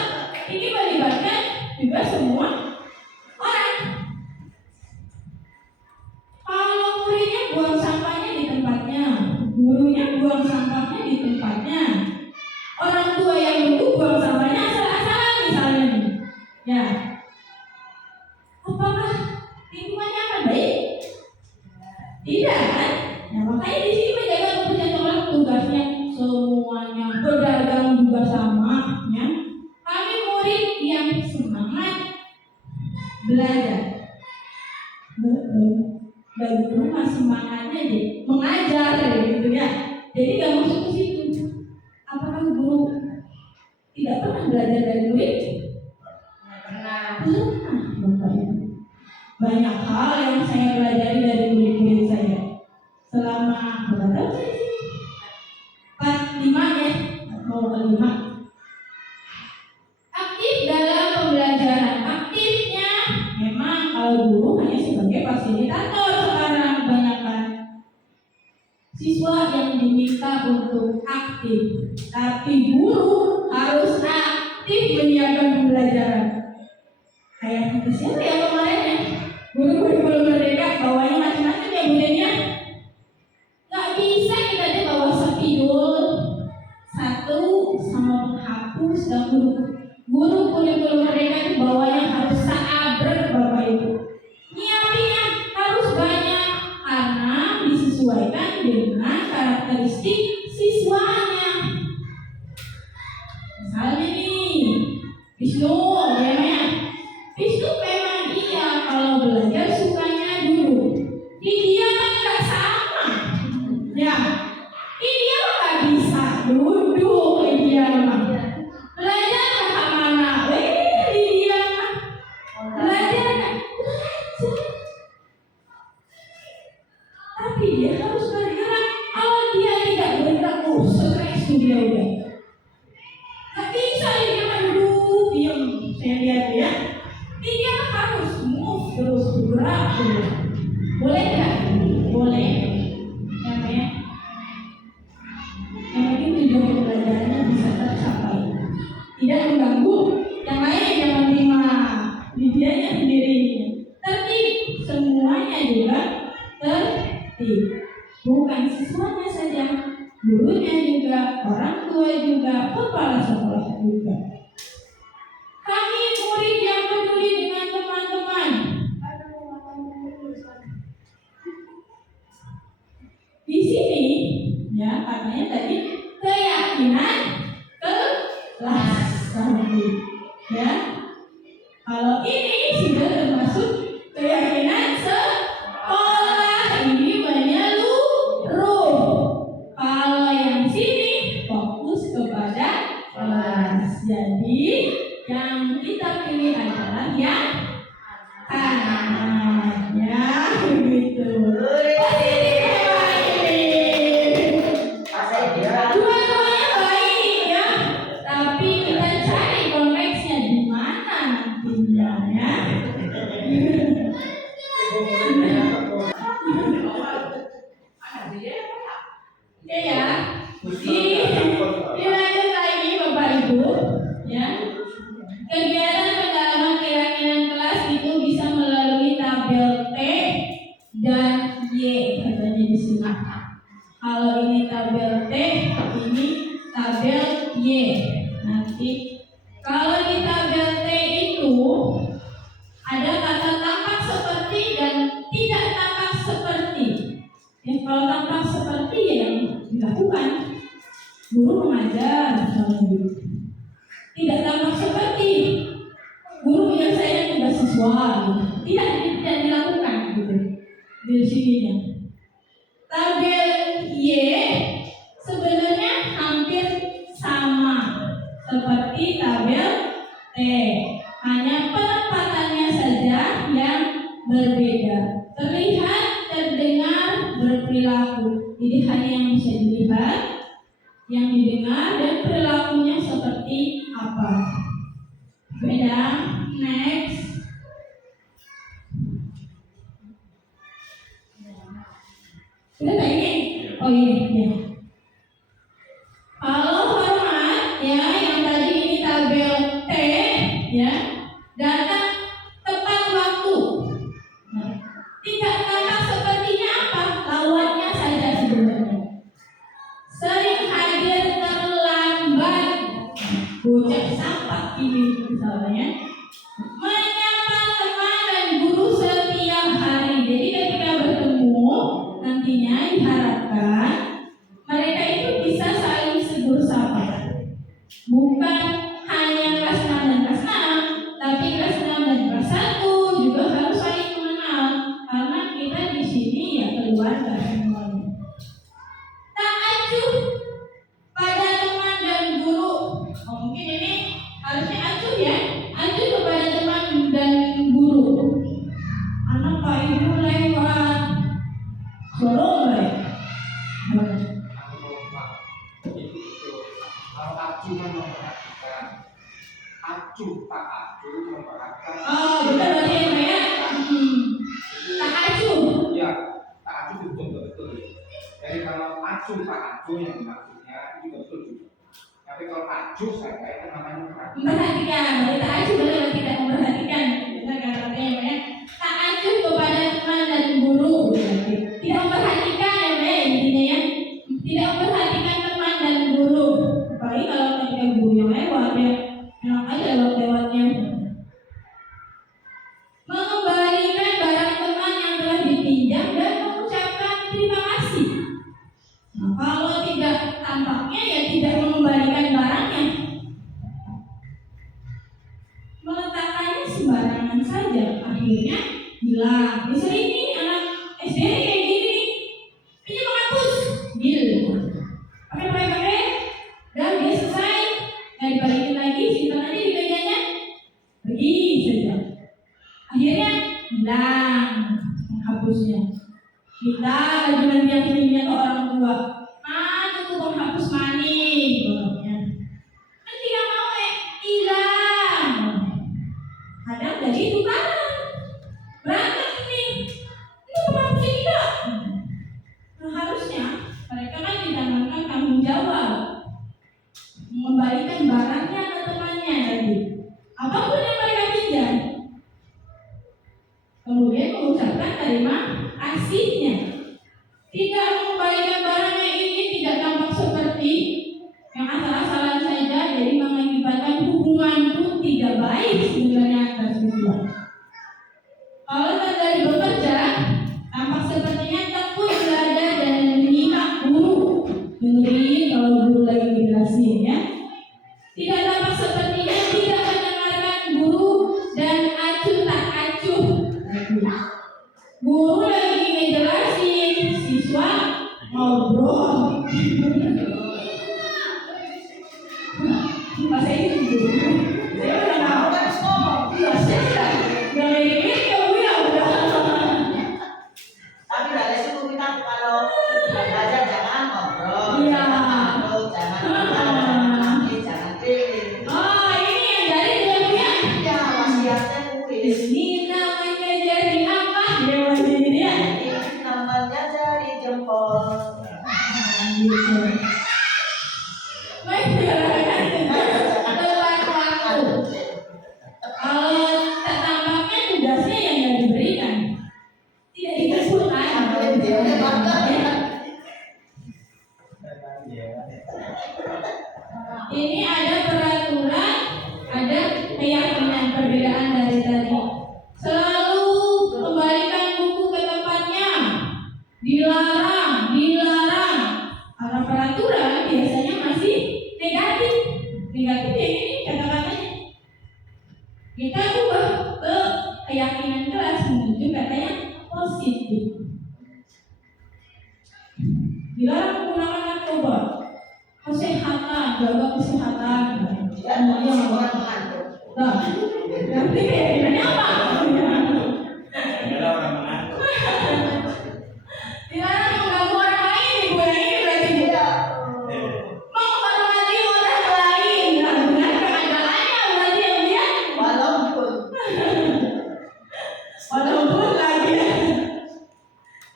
ini melibatkan juga semua orang. Kalau muridnya buang sampahnya di tempatnya, gurunya buang sampahnya di tempatnya, orang tua yang dulu buang sampahnya asal-asalan misalnya nih. Ya, apakah lingkungannya akan baik? Tidak kan? Nah, makanya di sini menjaga kebersihan sekolah tugasnya semuanya berdagang juga sama, ya. Kami murid yang semangat belajar. Dan guru mah semangatnya deh mengajar gitu ya. Jadi gak masuk ke situ. Apakah guru tidak pernah belajar dari murid? Pernah. Bapak Ibu. Banyak hal yang saya pelajari dari murid-murid saya selama berapa tahun saya di sini? 4, 5 ya, mau ke 5. Aktif dalam pembelajaran. Aktifnya memang kalau guru hanya sebagai fasilitator sekarang kebanyakan. Siswa yang diminta untuk aktif, tapi guru harus aktif menyiapkan pembelajaran. Kayak siapa ya kemarin ya? Guru belum merdeka bawanya macam-macam ya budenya. Gak bisa kita aja bawa spidol 1 sama penghapus dan guru kurikulum mereka itu bawanya harus seabrek Bapak Ibu. Nyiapinnya harus banyak karena disesuaikan dengan karakteristik siswanya. Misalnya nih, Wisnu, Wisnu memang dia kalau belajar sukanya dulu. Dia kan nggak sama, ya. Dia nggak bisa duduk, dia mah. Belajar ke mana? Dia mah belajar kan? Belajar. Tapi dia harus bergerak. Kalau dia tidak bergerak, stres dia udah. Gak bisa dia mah duduk diam. Saya lihat ya. Dia harus move terus bergerak terus. Boleh nggak? Boleh. Namanya. Yang penting tujuan pembelajarannya bisa tercapai. Tidak mengganggu yang lain yang menerima didianya sendiri. Tertib semuanya juga tertib. Bukan siswanya saja, gurunya juga, orang tua juga, kepala sekolah juga. Kami murid yang peduli dengan teman-teman. Di sini, ya katanya tadi keyakinan kelas tadi, ya. Kalau ini sudah termasuk keyakinan sekolah, ini menyeluruh. Kalau yang sini fokus kepada kelas. Jadi yang kita pilih adalah yang kanan, ya begitu. Positif memang ini. Dua-duanya baik ya, tapi kita cari konteksnya di mana nantinya ya. Oke ya, dilanjut lagi Bapak Ibu ya. Kegiatan pendalaman keyakinan kelas itu bisa melalui tabel T dan Y katanya di sini. Kalau ini tabel T, ini tabel Y. Nanti kalau di tabel T itu ada kata tampak seperti dan tidak tampak seperti. Kalau tampak seperti ya yang dilakukan guru mengajar misalnya gitu. Tidak tampak seperti guru menyelesaikan tugas siswa gitu. Tidak dilakukan gitu di sininya. Tabel Y sebenarnya hampir sama seperti tabel T, hanya penempatannya saja yang berbeda. Terlihat, terdengar, berperilaku. Jadi hanya yang bisa dilihat, yang didengar, dan perilakunya seperti apa. Beda. Next. Sudah nggak ini? Oh ini ya. Kalau hormat ya, yang tadi ini tabel T ya, datang tepat waktu. Nah, tidak tampak sepertinya apa? Lawannya saja sebenarnya. Sering hadir terlambat. Bocah sampah ini misalnya. menyapa teman dan guru setiap hari. Jadi ketika bertemu nantinya diharapkan mereka itu bisa saling segur sapa. Bukan hanya kelas 6 dan kelas 6, tapi kelas 6 dan kelas 1 juga harus saling mengenal. Karena kita di sini ya keluarga semuanya. Tak acuh pada teman dan guru. Oh, mungkin ini harusnya acuh ya. Acuh kepada teman dan guru. Anak Pak Ibu lewat. Sorong baik. Kalau acuh kan memperhatikan, acuh tak acuh memperhatikan. Oh, betul berarti ya Pak ya. Tak acuh. Ya, tak acuh itu betul. Jadi kalau acuh tak acuh yang maksudnya itu betul juga. Tapi kalau acuh saja itu namanya memperhatikan. Memperhatikan, berarti tak acuh berarti tidak memperhatikan. Benar kan artinya Pak ya. Tak acuh kepada teman dan guru. Berarti tidak memperhatikan ya Pak ya intinya ya. Tidak memperhatikan teman dan guru. Apalagi kalau ketika guru yang lewat ya, enak aja lewat-lewatnya. Mengembalikan barang teman yang telah dipinjam dan mengucapkan terima kasih. Nah, kalau tidak tampaknya ya tidak mengembalikan barangnya. Meletakkannya sembarangan saja, akhirnya hilang. Misalnya ini anak SD kayak gini nih, pinjam menghapus, bil. Pakai, dan dia selesai, nggak dibalikin lagi, simpan aja di mejanya, pergi saja. Akhirnya hilang penghapusnya. Kita lagi nanti yang pinjamnya ke orang tua, mana tuh penghapus manis, kan tidak mau hilang. Kadang dari tukaran, berantem nih, ini penghapusnya tidak. Nah, harusnya mereka kan ditanamkan tanggung jawab mengembalikan barangnya ke temannya tadi. Apapun yang mereka pinjam, kemudian mengucapkan terima kasihnya. Tidak mengembalikan barangnya ini tidak tampak seperti yang asal-asalan saja, jadi mengakibatkan hubungan pun tidak baik sebenarnya antar siswa. Kalau dari bekerja, tampak sepertinya tekun belajar dan menyimak guru. Dengerin kalau guru lagi dijelasin ya. Tidak tampak sepertinya tidak mendengarkan guru dan acuh tak acuh. Guru lagi ngejelasin, siswa ngobrol. Masa itu guru. Saya udah tahu kan ngomong. Saya udah ngelirik ya Bu ya udah. Tapi dari situ kita kalau belajar jangan ngobrol, Iya. jangan jangan keliling. Oh ini yang dari dia punya. Ya wasiatnya kuis. Ini namanya jadi apa? Dia masih dia. Ini namanya jari jempol. Gitu. Baik, tepat waktu. Kalau tak tampaknya tugasnya yang nggak diberikan, tidak dikumpulkan. Ini ada peraturan, ada keyakinan perbedaan dari tadi. Selalu kembalikan buku ke tempatnya. Dilarang. Karena peraturan biasanya masih negatif. Negatif yang ini kata-katanya. Kita ubah ke keyakinan kelas menuju katanya positif. Dilarang menggunakan narkoba. Kesehatan, jaga kesehatan. Dan Semuanya orang mengantuk. Nah, nanti keyakinannya apa? Adalah orang mengaku. Dilarang mengganggu orang lain, ibu yang ini berarti Bu. Menghormati orang lain. Nah, dengan keadaannya berarti yang dia walaupun lagi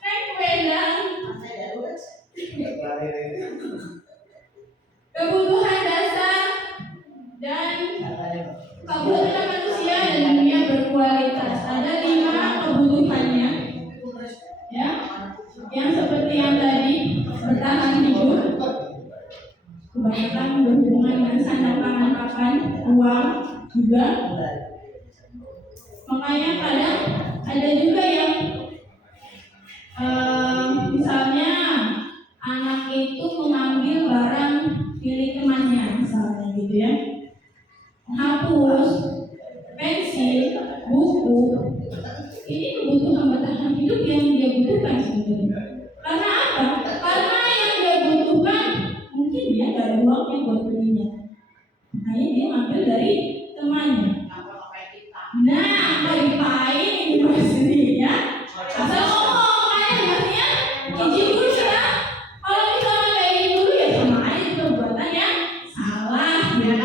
naik sepeda. Kebutuhan dasar dan kebutuhan manusia dan dunia berkualitas. Ada 5 kebutuhannya, ya, yang seperti yang tadi bertahan hidup, kebanyakan berhubungan dengan sandang pangan papan, uang juga. Makanya kadang ada juga yang misalnya anak itu mengambil barang milik temannya misalnya gitu ya, hapus, pensil, buku, ini kebutuhan bertahan hidup yang dia butuhkan sebenarnya. Karena apa? Karena yang dia butuhkan mungkin dia nggak ada uangnya buat belinya. Makanya dia ambil dari temannya. Nah, apa dipain ini sendiri ya? Asal ngomong kayak maksudnya izin dulu ya. Kalau misalnya kayak ini dulu ya sama aja perbuatannya salah gitu ya.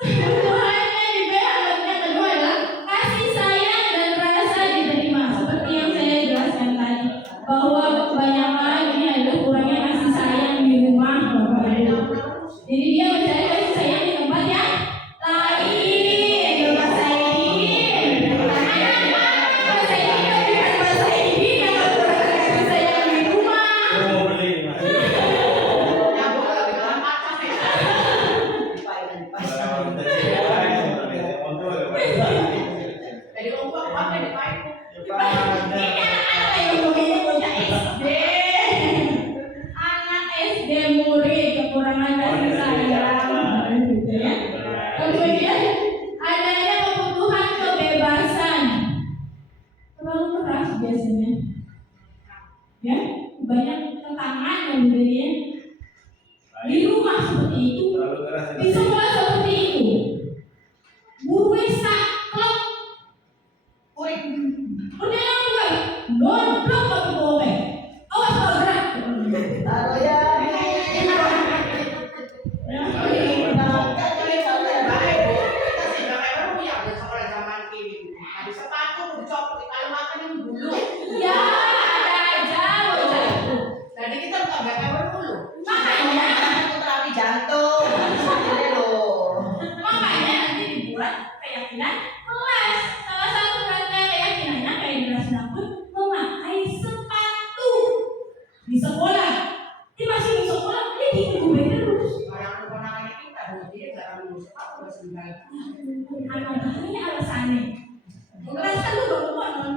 Kebutuhannya juga yang kedua adalah kasih sayang dan rasa diterima. Seperti yang saya jelaskan tadi bahwa kebanyakan ini adalah kurangnya kasih sayang di rumah Bapak Ibu. Jadi dia mencari kasih sayang di tempat yang lain, bahasa ini. Karena bahasa ini bukan bahasa ini yang kurang kasih sayang di rumah. Anak SD murid kekurangan kasih sayang, gitu ya. Kemudian adanya kebutuhan kebebasan, terlalu keras biasanya, ya banyak tekanan yang menjadinya di rumah seperti itu, di sekolah seperti itu, guru saklek, udah gue dodok ke bawah, awas kalau gerak. Taruh ya. Ya, ada aja loh. Makanya Terapi jantung. Ini loh. Makanya nanti dibuat keyakinan kelas. Salah satu keyakinannya kayak di kelas dapur memakai sepatu di sekolah. Dia masih di sekolah, dia digubah terus. Ini alasannya. Kelas lu baru konon.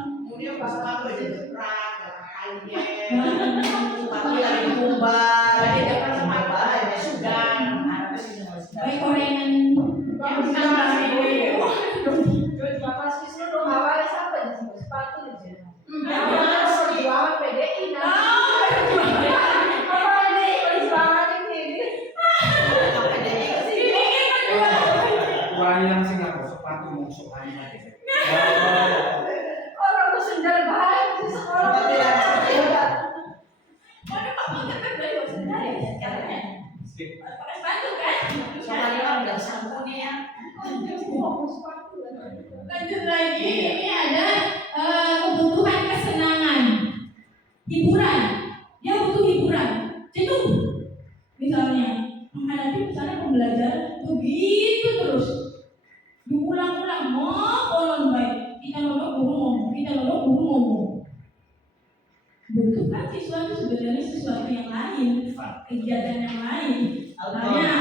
Tapi lagi kumbang. Kayak korengan yang Wayang sing aku sepatu musuh aja. Orang tuh sendal bahan di sekolah. Waduh, kamu tetap dari sendal ya caranya. Pakai sepatu kan? Lanjut lagi, ini ada kebutuhan kesenangan, hiburan. Dia butuh hiburan, jenuh. Misalnya menghadapi pembelajaran begitu terus, diulang-ulang, mau kolon baik. Kita lolok guru ngomong. Butuh kan siswa itu sebenarnya sesuatu yang lain, kegiatan yang lain. Makanya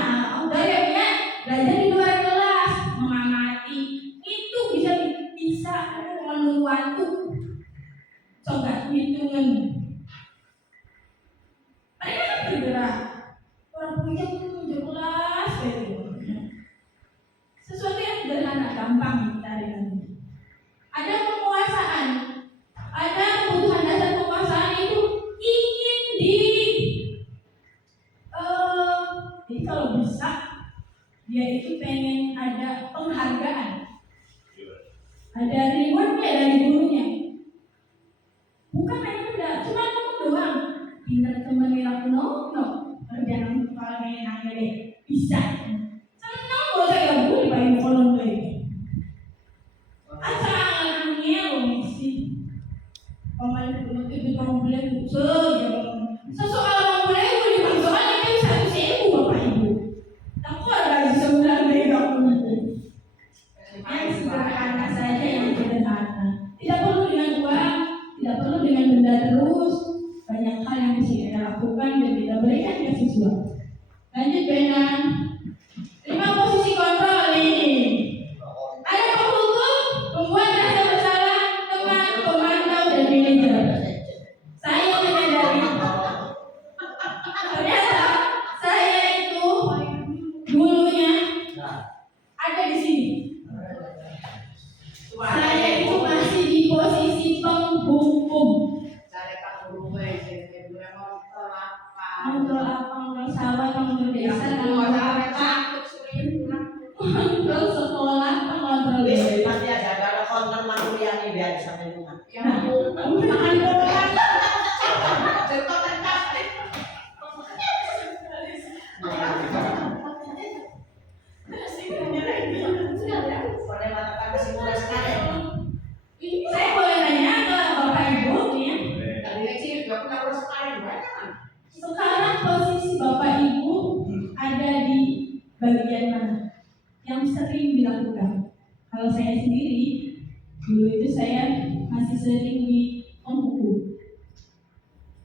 dari dia belajar di luar kelas, mengamati itu bisa menurut waktu. Coba hitungan. Mereka kan bergerak. Orang punya kelas kayak gitu. Sesuatu yang sederhana, gampang dicari nanti. Ada penguasaan, ada kebutuhan dasar penguasaan itu ingin jadi kalau bisa dia itu pengen ada penghargaan, ada rewardnya dari gurunya. Bukan hanya udah cuma ngomong doang, pintar temen aku no kerjaan kalau pengen nanya deh bisa. Senang kalau saya gabung dipakai kolom lagi. Asal anaknya misi. Paman itu problem sesoal problem di soalnya kan satu sewu Bapak Ibu. Aku ada sebulan beda yang sederhana saja, yang sederhana. Tidak perlu dengan uang, tidak perlu dengan benda terus. Banyak hal yang bisa kita lakukan dan kita berikan ke siswa. Lanjut dengan 5 posisi kontrol ada di sini. Saya itu masih di posisi penghukum. Kontrol apa? Kontrol sawah, kontrol desa, kontrol sekolah, kontrol Wis desa. pasti ada konten manusia nih biar sampai rumah. Pada matakan kesimpulan sekali. Saya boleh nanya ke Bapak Ibu ya. Sekarang posisi Bapak Ibu ada di bagian mana? Yang sering dilakukan. Kalau saya sendiri, dulu itu saya masih sering di penghukum.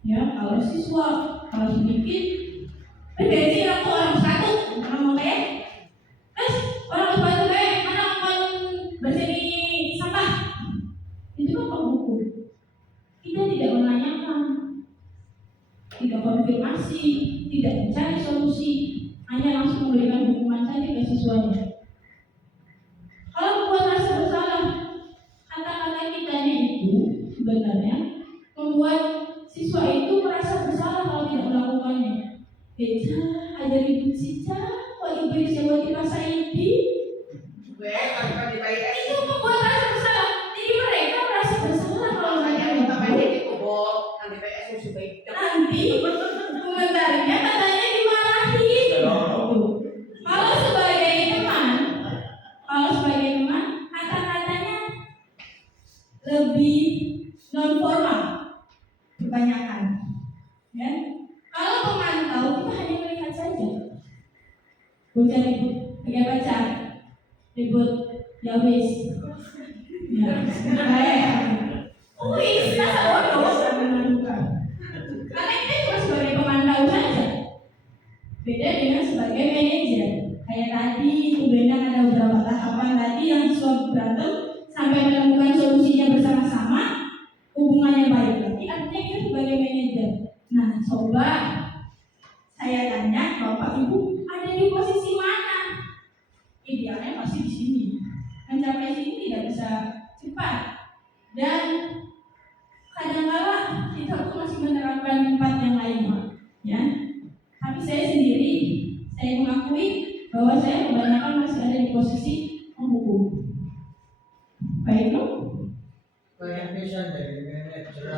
Ya, kalau siswa, kalau sedikit, bergaji aku orang satu, ngomong kayak, terus orang sepatu kayak mana akan bersih sampah? Itu kan penghukum. Kita tidak menanyakan, tidak konfirmasi, tidak mencari solusi, hanya langsung memberikan hukuman saja ke siswanya. Kalau membuat rasa bersalah, kata-kata kitanya itu sebenarnya membuat siswa itu merasa bersalah kalau tidak melakukannya. Beca, ada ribut sisa, kok ibu siapa dirasa ini? Itu membuat rasa bersalah. Jadi mereka merasa bersalah kalau mereka nanti komentarnya katanya dimarahin. Kalau sebagai teman, kata-katanya lebih non formal kebanyakan. Ya. Kalau pemantau kita hanya melihat saja. Bocah ribut, pakai pacar, ribut, ya wis. Ya, kayak, wis, rasa bodoh. Karena kita cuma sebagai pemantau saja. Beda dengan sebagai manajer. Kayak tadi, itu benar ada beberapa tahapan tadi yang siswa berantem sampai menemukan solusinya bersama-sama, hubungannya baik. Tapi artinya kita sebagai manajer. Nah, coba saya tanya Bapak Ibu ada di posisi mana? Idealnya pasti di sini. Mencapai sini tidak bisa cepat. Dan kadang-kala kita pun masih menerapkan tempat yang lain, ya. Tapi saya sendiri, saya mengakui bahwa saya kebanyakan masih ada di posisi penghukum. Baik, loh. Banyak bisa dari manajer.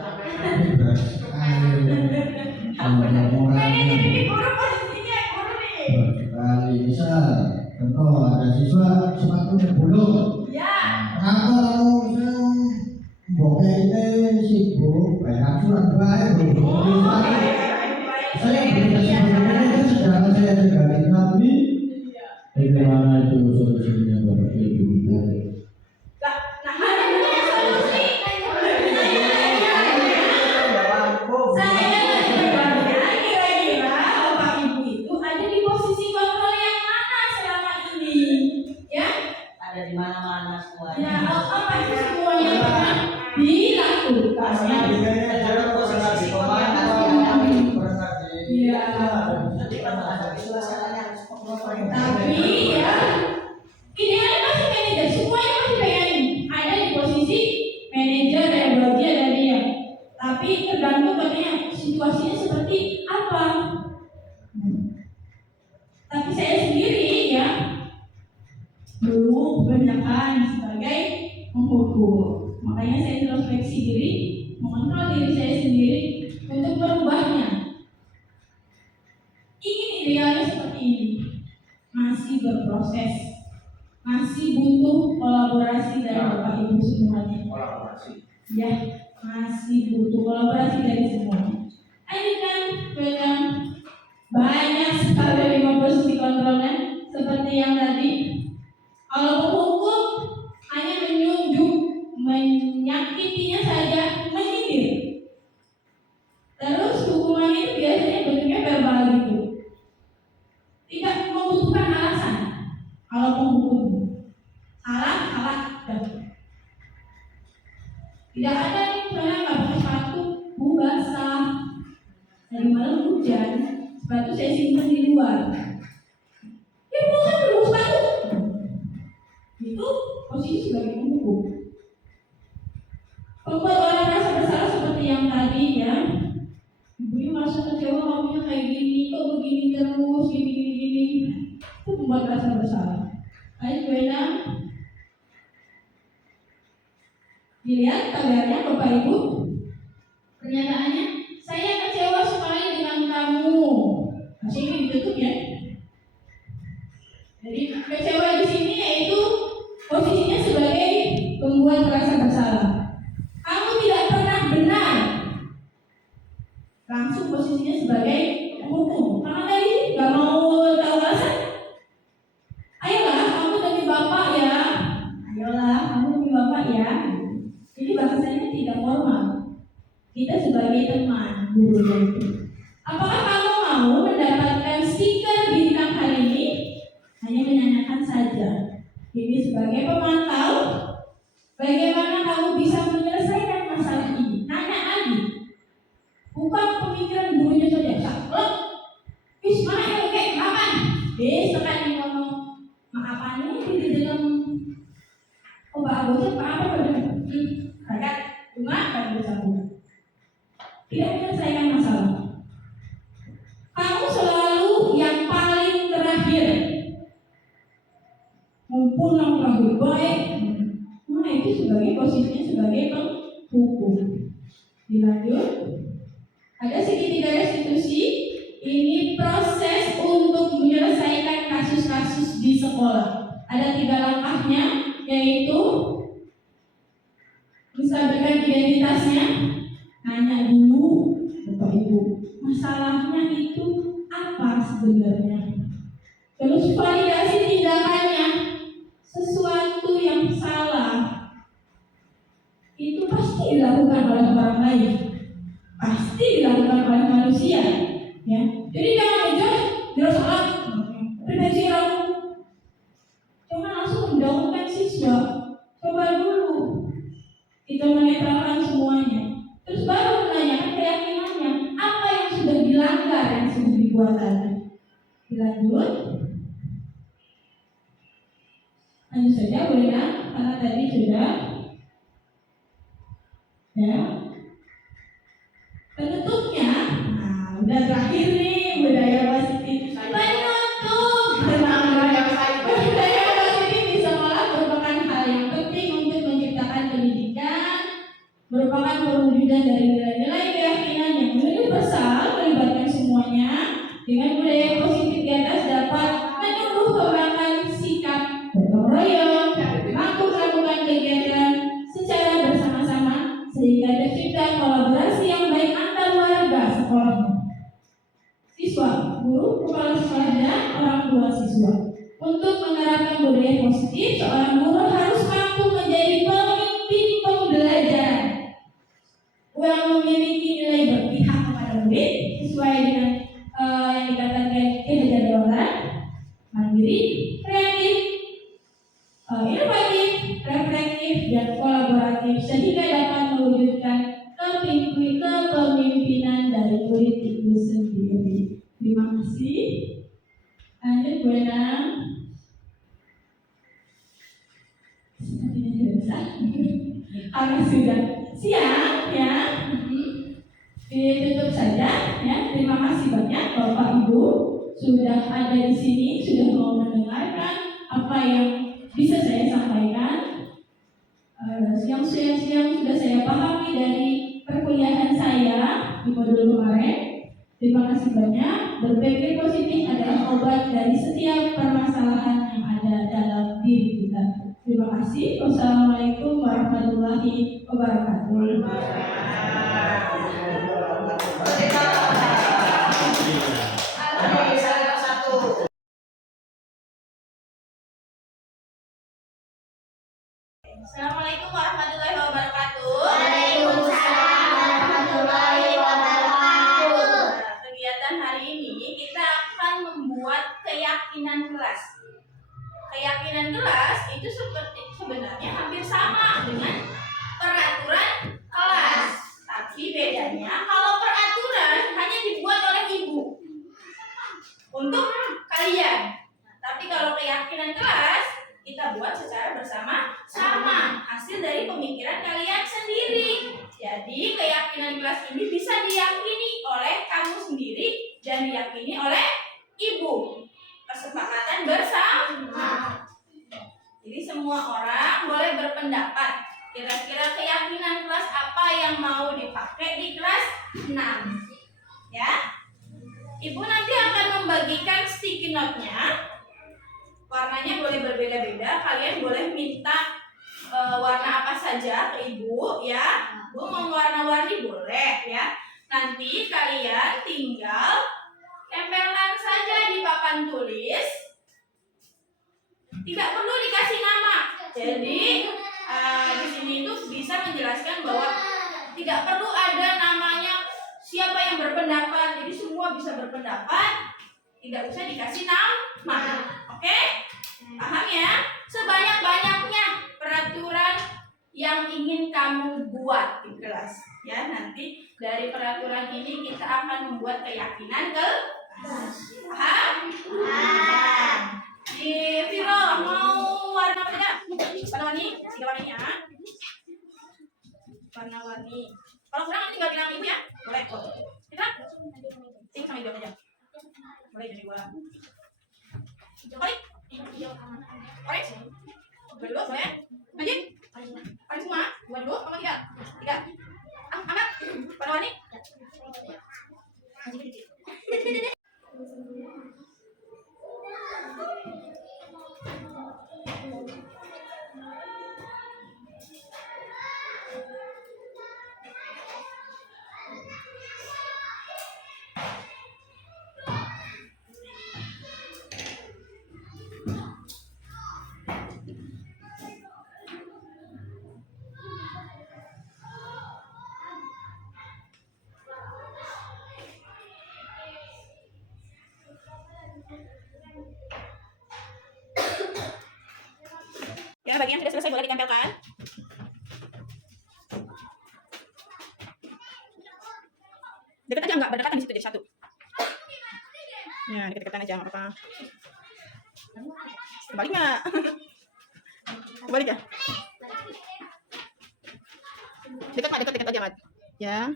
Manajer ini guru posisinya guru nih. Sekali bisa. Contoh ada siswa sepatunya bolong. Ya. Kenapa kamu bokeh ini sibuk? Banyak surat baik. Saya sebelumnya sedang saya tinggal tapi bagaimana itu solusinya Bapak Ibu? Nah, ada punya solusi. Saya kira-kira Bapak Ibu itu ada di posisi kontrol yang mana selama ini? Ya? Ada di mana-mana semuanya. Ya, apa itu semuanya pernah dilakukan? Iya. Tapi ya, idealnya masih manajer. Semuanya masih pengen ada di posisi manajer dan bagian dari dia. Tapi tergantung katanya situasinya seperti apa. Tapi saya sendiri ya dulu kebanyakan sebagai penghukum. Makanya saya introspeksi diri, mengontrol diri saya sendiri untuk merubahnya. Ingin idealnya seperti ini, masih berproses, masih butuh kolaborasi dari Bapak Ibu semuanya. Kolaborasi. Ya, masih butuh kolaborasi dari semuanya. Ini kan memang banyak sekali lima posisi kontrolnya, seperti yang tadi. Kalau penghukum hanya menunjuk, menyakitinya saja, menyindir. Terus hukuman itu biasanya bentuknya verbal gitu. Tidak membutuhkan alasan. Kalau penghukum salah, tidak ada nih misalnya nggak pakai sepatu, basah, dari malam hujan, sepatu saya simpan di luar. Ya bukan dulu sepatu. posisi sebagai penghukum. Membuat orang merasa bersalah seperti yang tadi ya. Ibu ini merasa kecewa, kamunya kayak gini, kok begini terus, gini. Itu membuat rasa bersalah. Ayo Bu Endang, dilihat kabarnya Bapak Ibu. Pernyataannya, saya kecewa sekali dengan kamu. Masih ini ditutup ya. Jadi kecewa di sini yaitu posisinya sebagai pembuat merasa bersalah. Kamu tidak pernah benar. Langsung posisinya sebagai penghukum. Karena tadi nggak mau tahu alasan. Ayolah, kamu demi Bapak ya. Ayolah, kamu demi Bapak ya. Ini bahasanya tidak formal. Kita sebagai teman gurunya itu. Apakah kamu mau mendapatkan stiker bintang hari ini? Hanya menanyakan saja. Ini sebagai pemantau. Bagaimana kamu bisa menyelesaikan masalah ini? Nanya lagi. Bukan pemikiran gurunya saja. Saklek. Wis mana ya oke, kapan? Tekan yang ngomong. Maafannya di dalam obat bocah apa pada? Agak bunga kan bocah bunga. Tidak menyelesaikan masalah. Kamu selalu yang paling terakhir. Mumpun yang terakhir baik. Nah itu sebagai posisinya sebagai penghukum. Dilanjut. Ada segitiga restitusi. Ini proses untuk menyelesaikan kasus-kasus di sekolah. Ada 3 langkahnya, yaitu menstabilkan identitasnya, nanya dulu Bapak Ibu, masalahnya itu apa sebenarnya. Terus validasi tindakannya, sesuatu yang salah itu pasti dilakukan oleh orang lain, pasti dilakukan oleh manusia, ya. Jadi jangan aja dia salah, prevensi kamu, jangan langsung menjauhkan siswa. Coba dulu kita menetralkan semuanya, terus baru menanyakan keyakinannya apa yang sudah dilanggar, yang sudah dibuat tadi. Dilanjut. Lanjut saja boleh kan? Karena tadi sudah ya. Penutupnya, nah udah terakhir nih budaya positif. Penutup budaya positif di sekolah merupakan hal yang penting untuk menciptakan pendidikan, merupakan perwujudan dari nilai-nilai keyakinan yang universal melibatkan semuanya. Dengan budaya positif di atas dapat menumbuh kembangkan sikap gotong royong, mampu melakukan kegiatan secara bersama-sama sehingga tercipta kolaborasi yang baik antar warga sekolahnya, siswa, guru, kepala sekolah dan orang tua siswa. Untuk menerapkan budaya positif, seorang guru harus mampu menjadi pemimpin pembelajaran yang memiliki nilai berpihak kepada murid sesuai dengan yang dikatakan kinerja dewan, mandiri, kreatif, inovatif, reflektif, dan kolaboratif sehingga dapat mewujudkan kepemimpinan dari murid itu sendiri. Terima kasih. Lanjut Bu Endang. Sepertinya tidak bisa. Karena sudah siang ya. Ditutup saja ya. Terima kasih banyak Bapak Ibu sudah ada di sini, sudah mau mendengarkan apa yang bisa saya sampaikan. Siang-siang sudah saya pahami dari perkuliahan saya di modul kemarin. Terima kasih banyak. Berpikir positif adalah obat dari setiap permasalahan yang ada dalam diri kita. Terima kasih. Wassalamualaikum warahmatullahi wabarakatuh. Assalamualaikum warahmatullahi wabarakatuh. Waalaikumsalam warahmatullahi wabarakatuh. Kegiatan hari ini kita akan membuat keyakinan kelas. Keyakinan kelas itu sebenarnya hampir sama dengan peraturan kelas. Tapi bedanya kalau peraturan hanya dibuat oleh ibu untuk kalian. Tapi kalau keyakinan kelas kita buat secara bersama-sama. semua orang boleh berpendapat. Kira-kira keyakinan kelas apa yang mau dipakai di kelas 6? Ya. Ibu nanti akan membagikan sticky note-nya. Warnanya boleh berbeda-beda. Kalian boleh minta warna apa saja ke ibu ya. Bu mau warna-warni boleh ya. Nanti kalian tinggal tempelkan saja di papan tulis. Tidak perlu dikasih nama. Jadi di sini itu bisa menjelaskan bahwa tidak perlu ada namanya siapa yang berpendapat. Jadi semua bisa berpendapat. Tidak usah dikasih nama. Oke? Paham ya? Sebanyak-banyaknya peraturan yang ingin kamu buat di kelas. Ya, nanti dari peraturan ini kita akan membuat keyakinan kelas. Paham? Paham. Di Viro mau warna apa saja? Warna-warni, 3 warnanya. Warna-warni. Kalau kurang nanti tinggal bilang ibu ya. Boleh. Kita sing sama hijau aja. Boleh jadi gua. Orange. Orange. Dua boleh. Lanjut. Orange semua. 2 dulu, apa 3? 3. Angkat. Warna-warni. Ya, bagi yang sudah selesai boleh ditempelkan. Dekat aja enggak? Berdekatan di situ jadi satu. Ya, dekat-dekatan aja enggak apa-apa. Kebalik enggak? Kebalik ya? Dekat aja, Mat. Ya.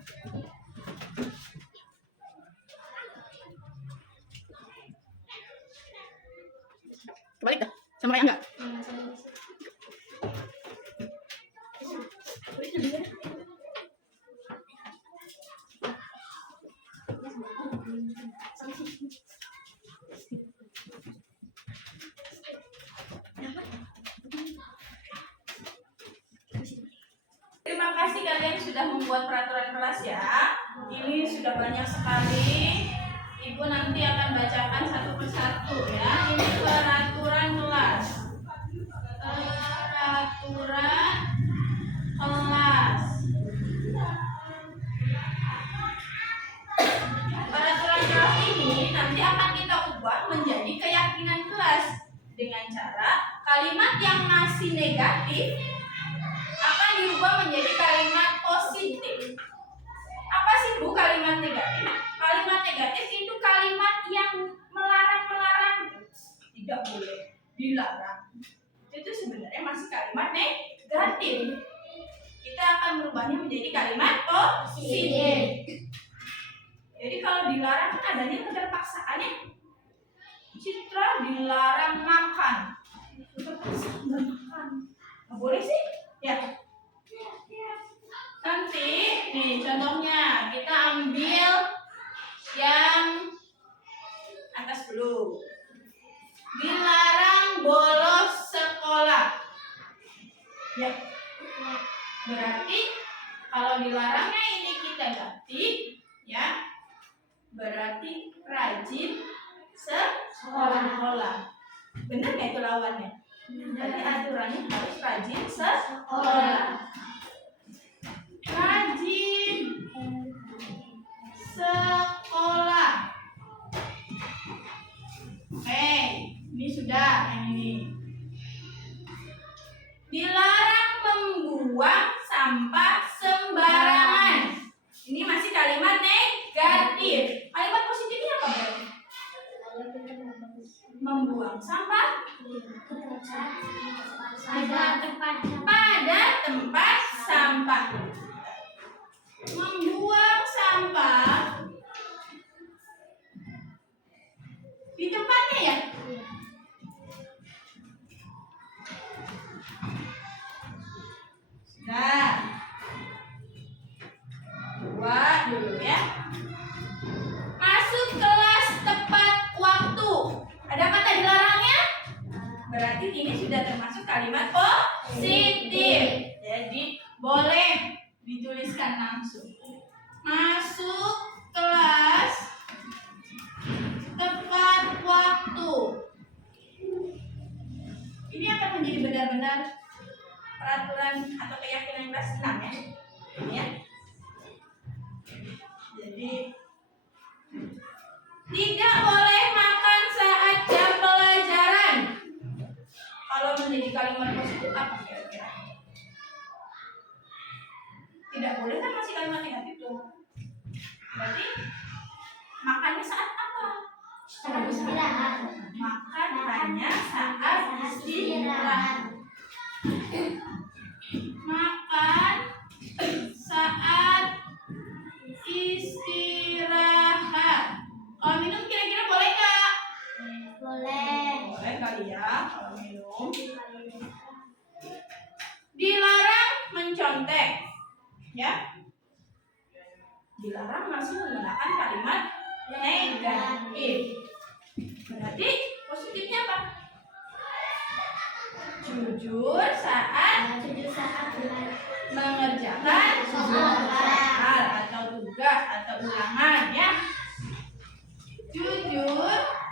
Kebalik dah. Sama kayak enggak? Terima kasih kalian sudah membuat peraturan kelas ya. Ini sudah banyak sekali. Ibu nanti akan bacakan satu persatu ya. Ini peraturan kelas. Peraturan kelas. Peraturan kelas ini nanti akan kita ubah menjadi keyakinan kelas dengan cara kalimat yang masih negatif akan diubah menjadi kalimat positif. Apa sih Bu kalimat negatif? Kalimat negatif itu kalimat yang melarang-melarang, tidak boleh, dilarang. Itu sebenarnya masih kalimat negatif. Kita akan merubahnya menjadi kalimat positif. Jadi kalau dilarang kan adanya keterpaksaan ya. Citra dilarang makan. Terpaksa nggak makan. Nggak boleh sih? Ya. Nanti nih contohnya kita ambil yang atas dulu. Dilarang bolos sekolah. Ya. Berarti kalau dilarangnya ini kita ganti ya. Berarti rajin sekolah. Benar nggak itu lawannya? Jadi aturannya harus rajin sekolah. Rajin sekolah. Oke, ini sudah yang ini. Dilarang membuang sampah sembarangan. Ini masih kalimat negatif. Kalimat positifnya apa berarti? Membuang sampah pada tempat sampah. Membuang sampah di tempatnya ya. sudah termasuk kalimat positif. Jadi boleh dituliskan langsung. Masuk kelas tepat waktu. Ini akan menjadi benar-benar peraturan atau keyakinan kelas 6 ya. Ini ya. Jadi tidak boleh makan saat jam pelajaran. Kalau menjadi kalimat positif apa kira-kira? Tidak boleh kan masih kalimat negatif tuh. Berarti makannya saat apa? Istirahat. Makan hanya saat istirahat. Makan saat istirahat. Kalau minum kira-kira boleh nggak? Boleh. Boleh kali ya kalau minum. Dilarang mencontek, ya. Dilarang masih menggunakan kalimat negatif. Berarti positifnya apa? Jujur saat mengerjakan soal atau tugas atau ulangan ya. Jujur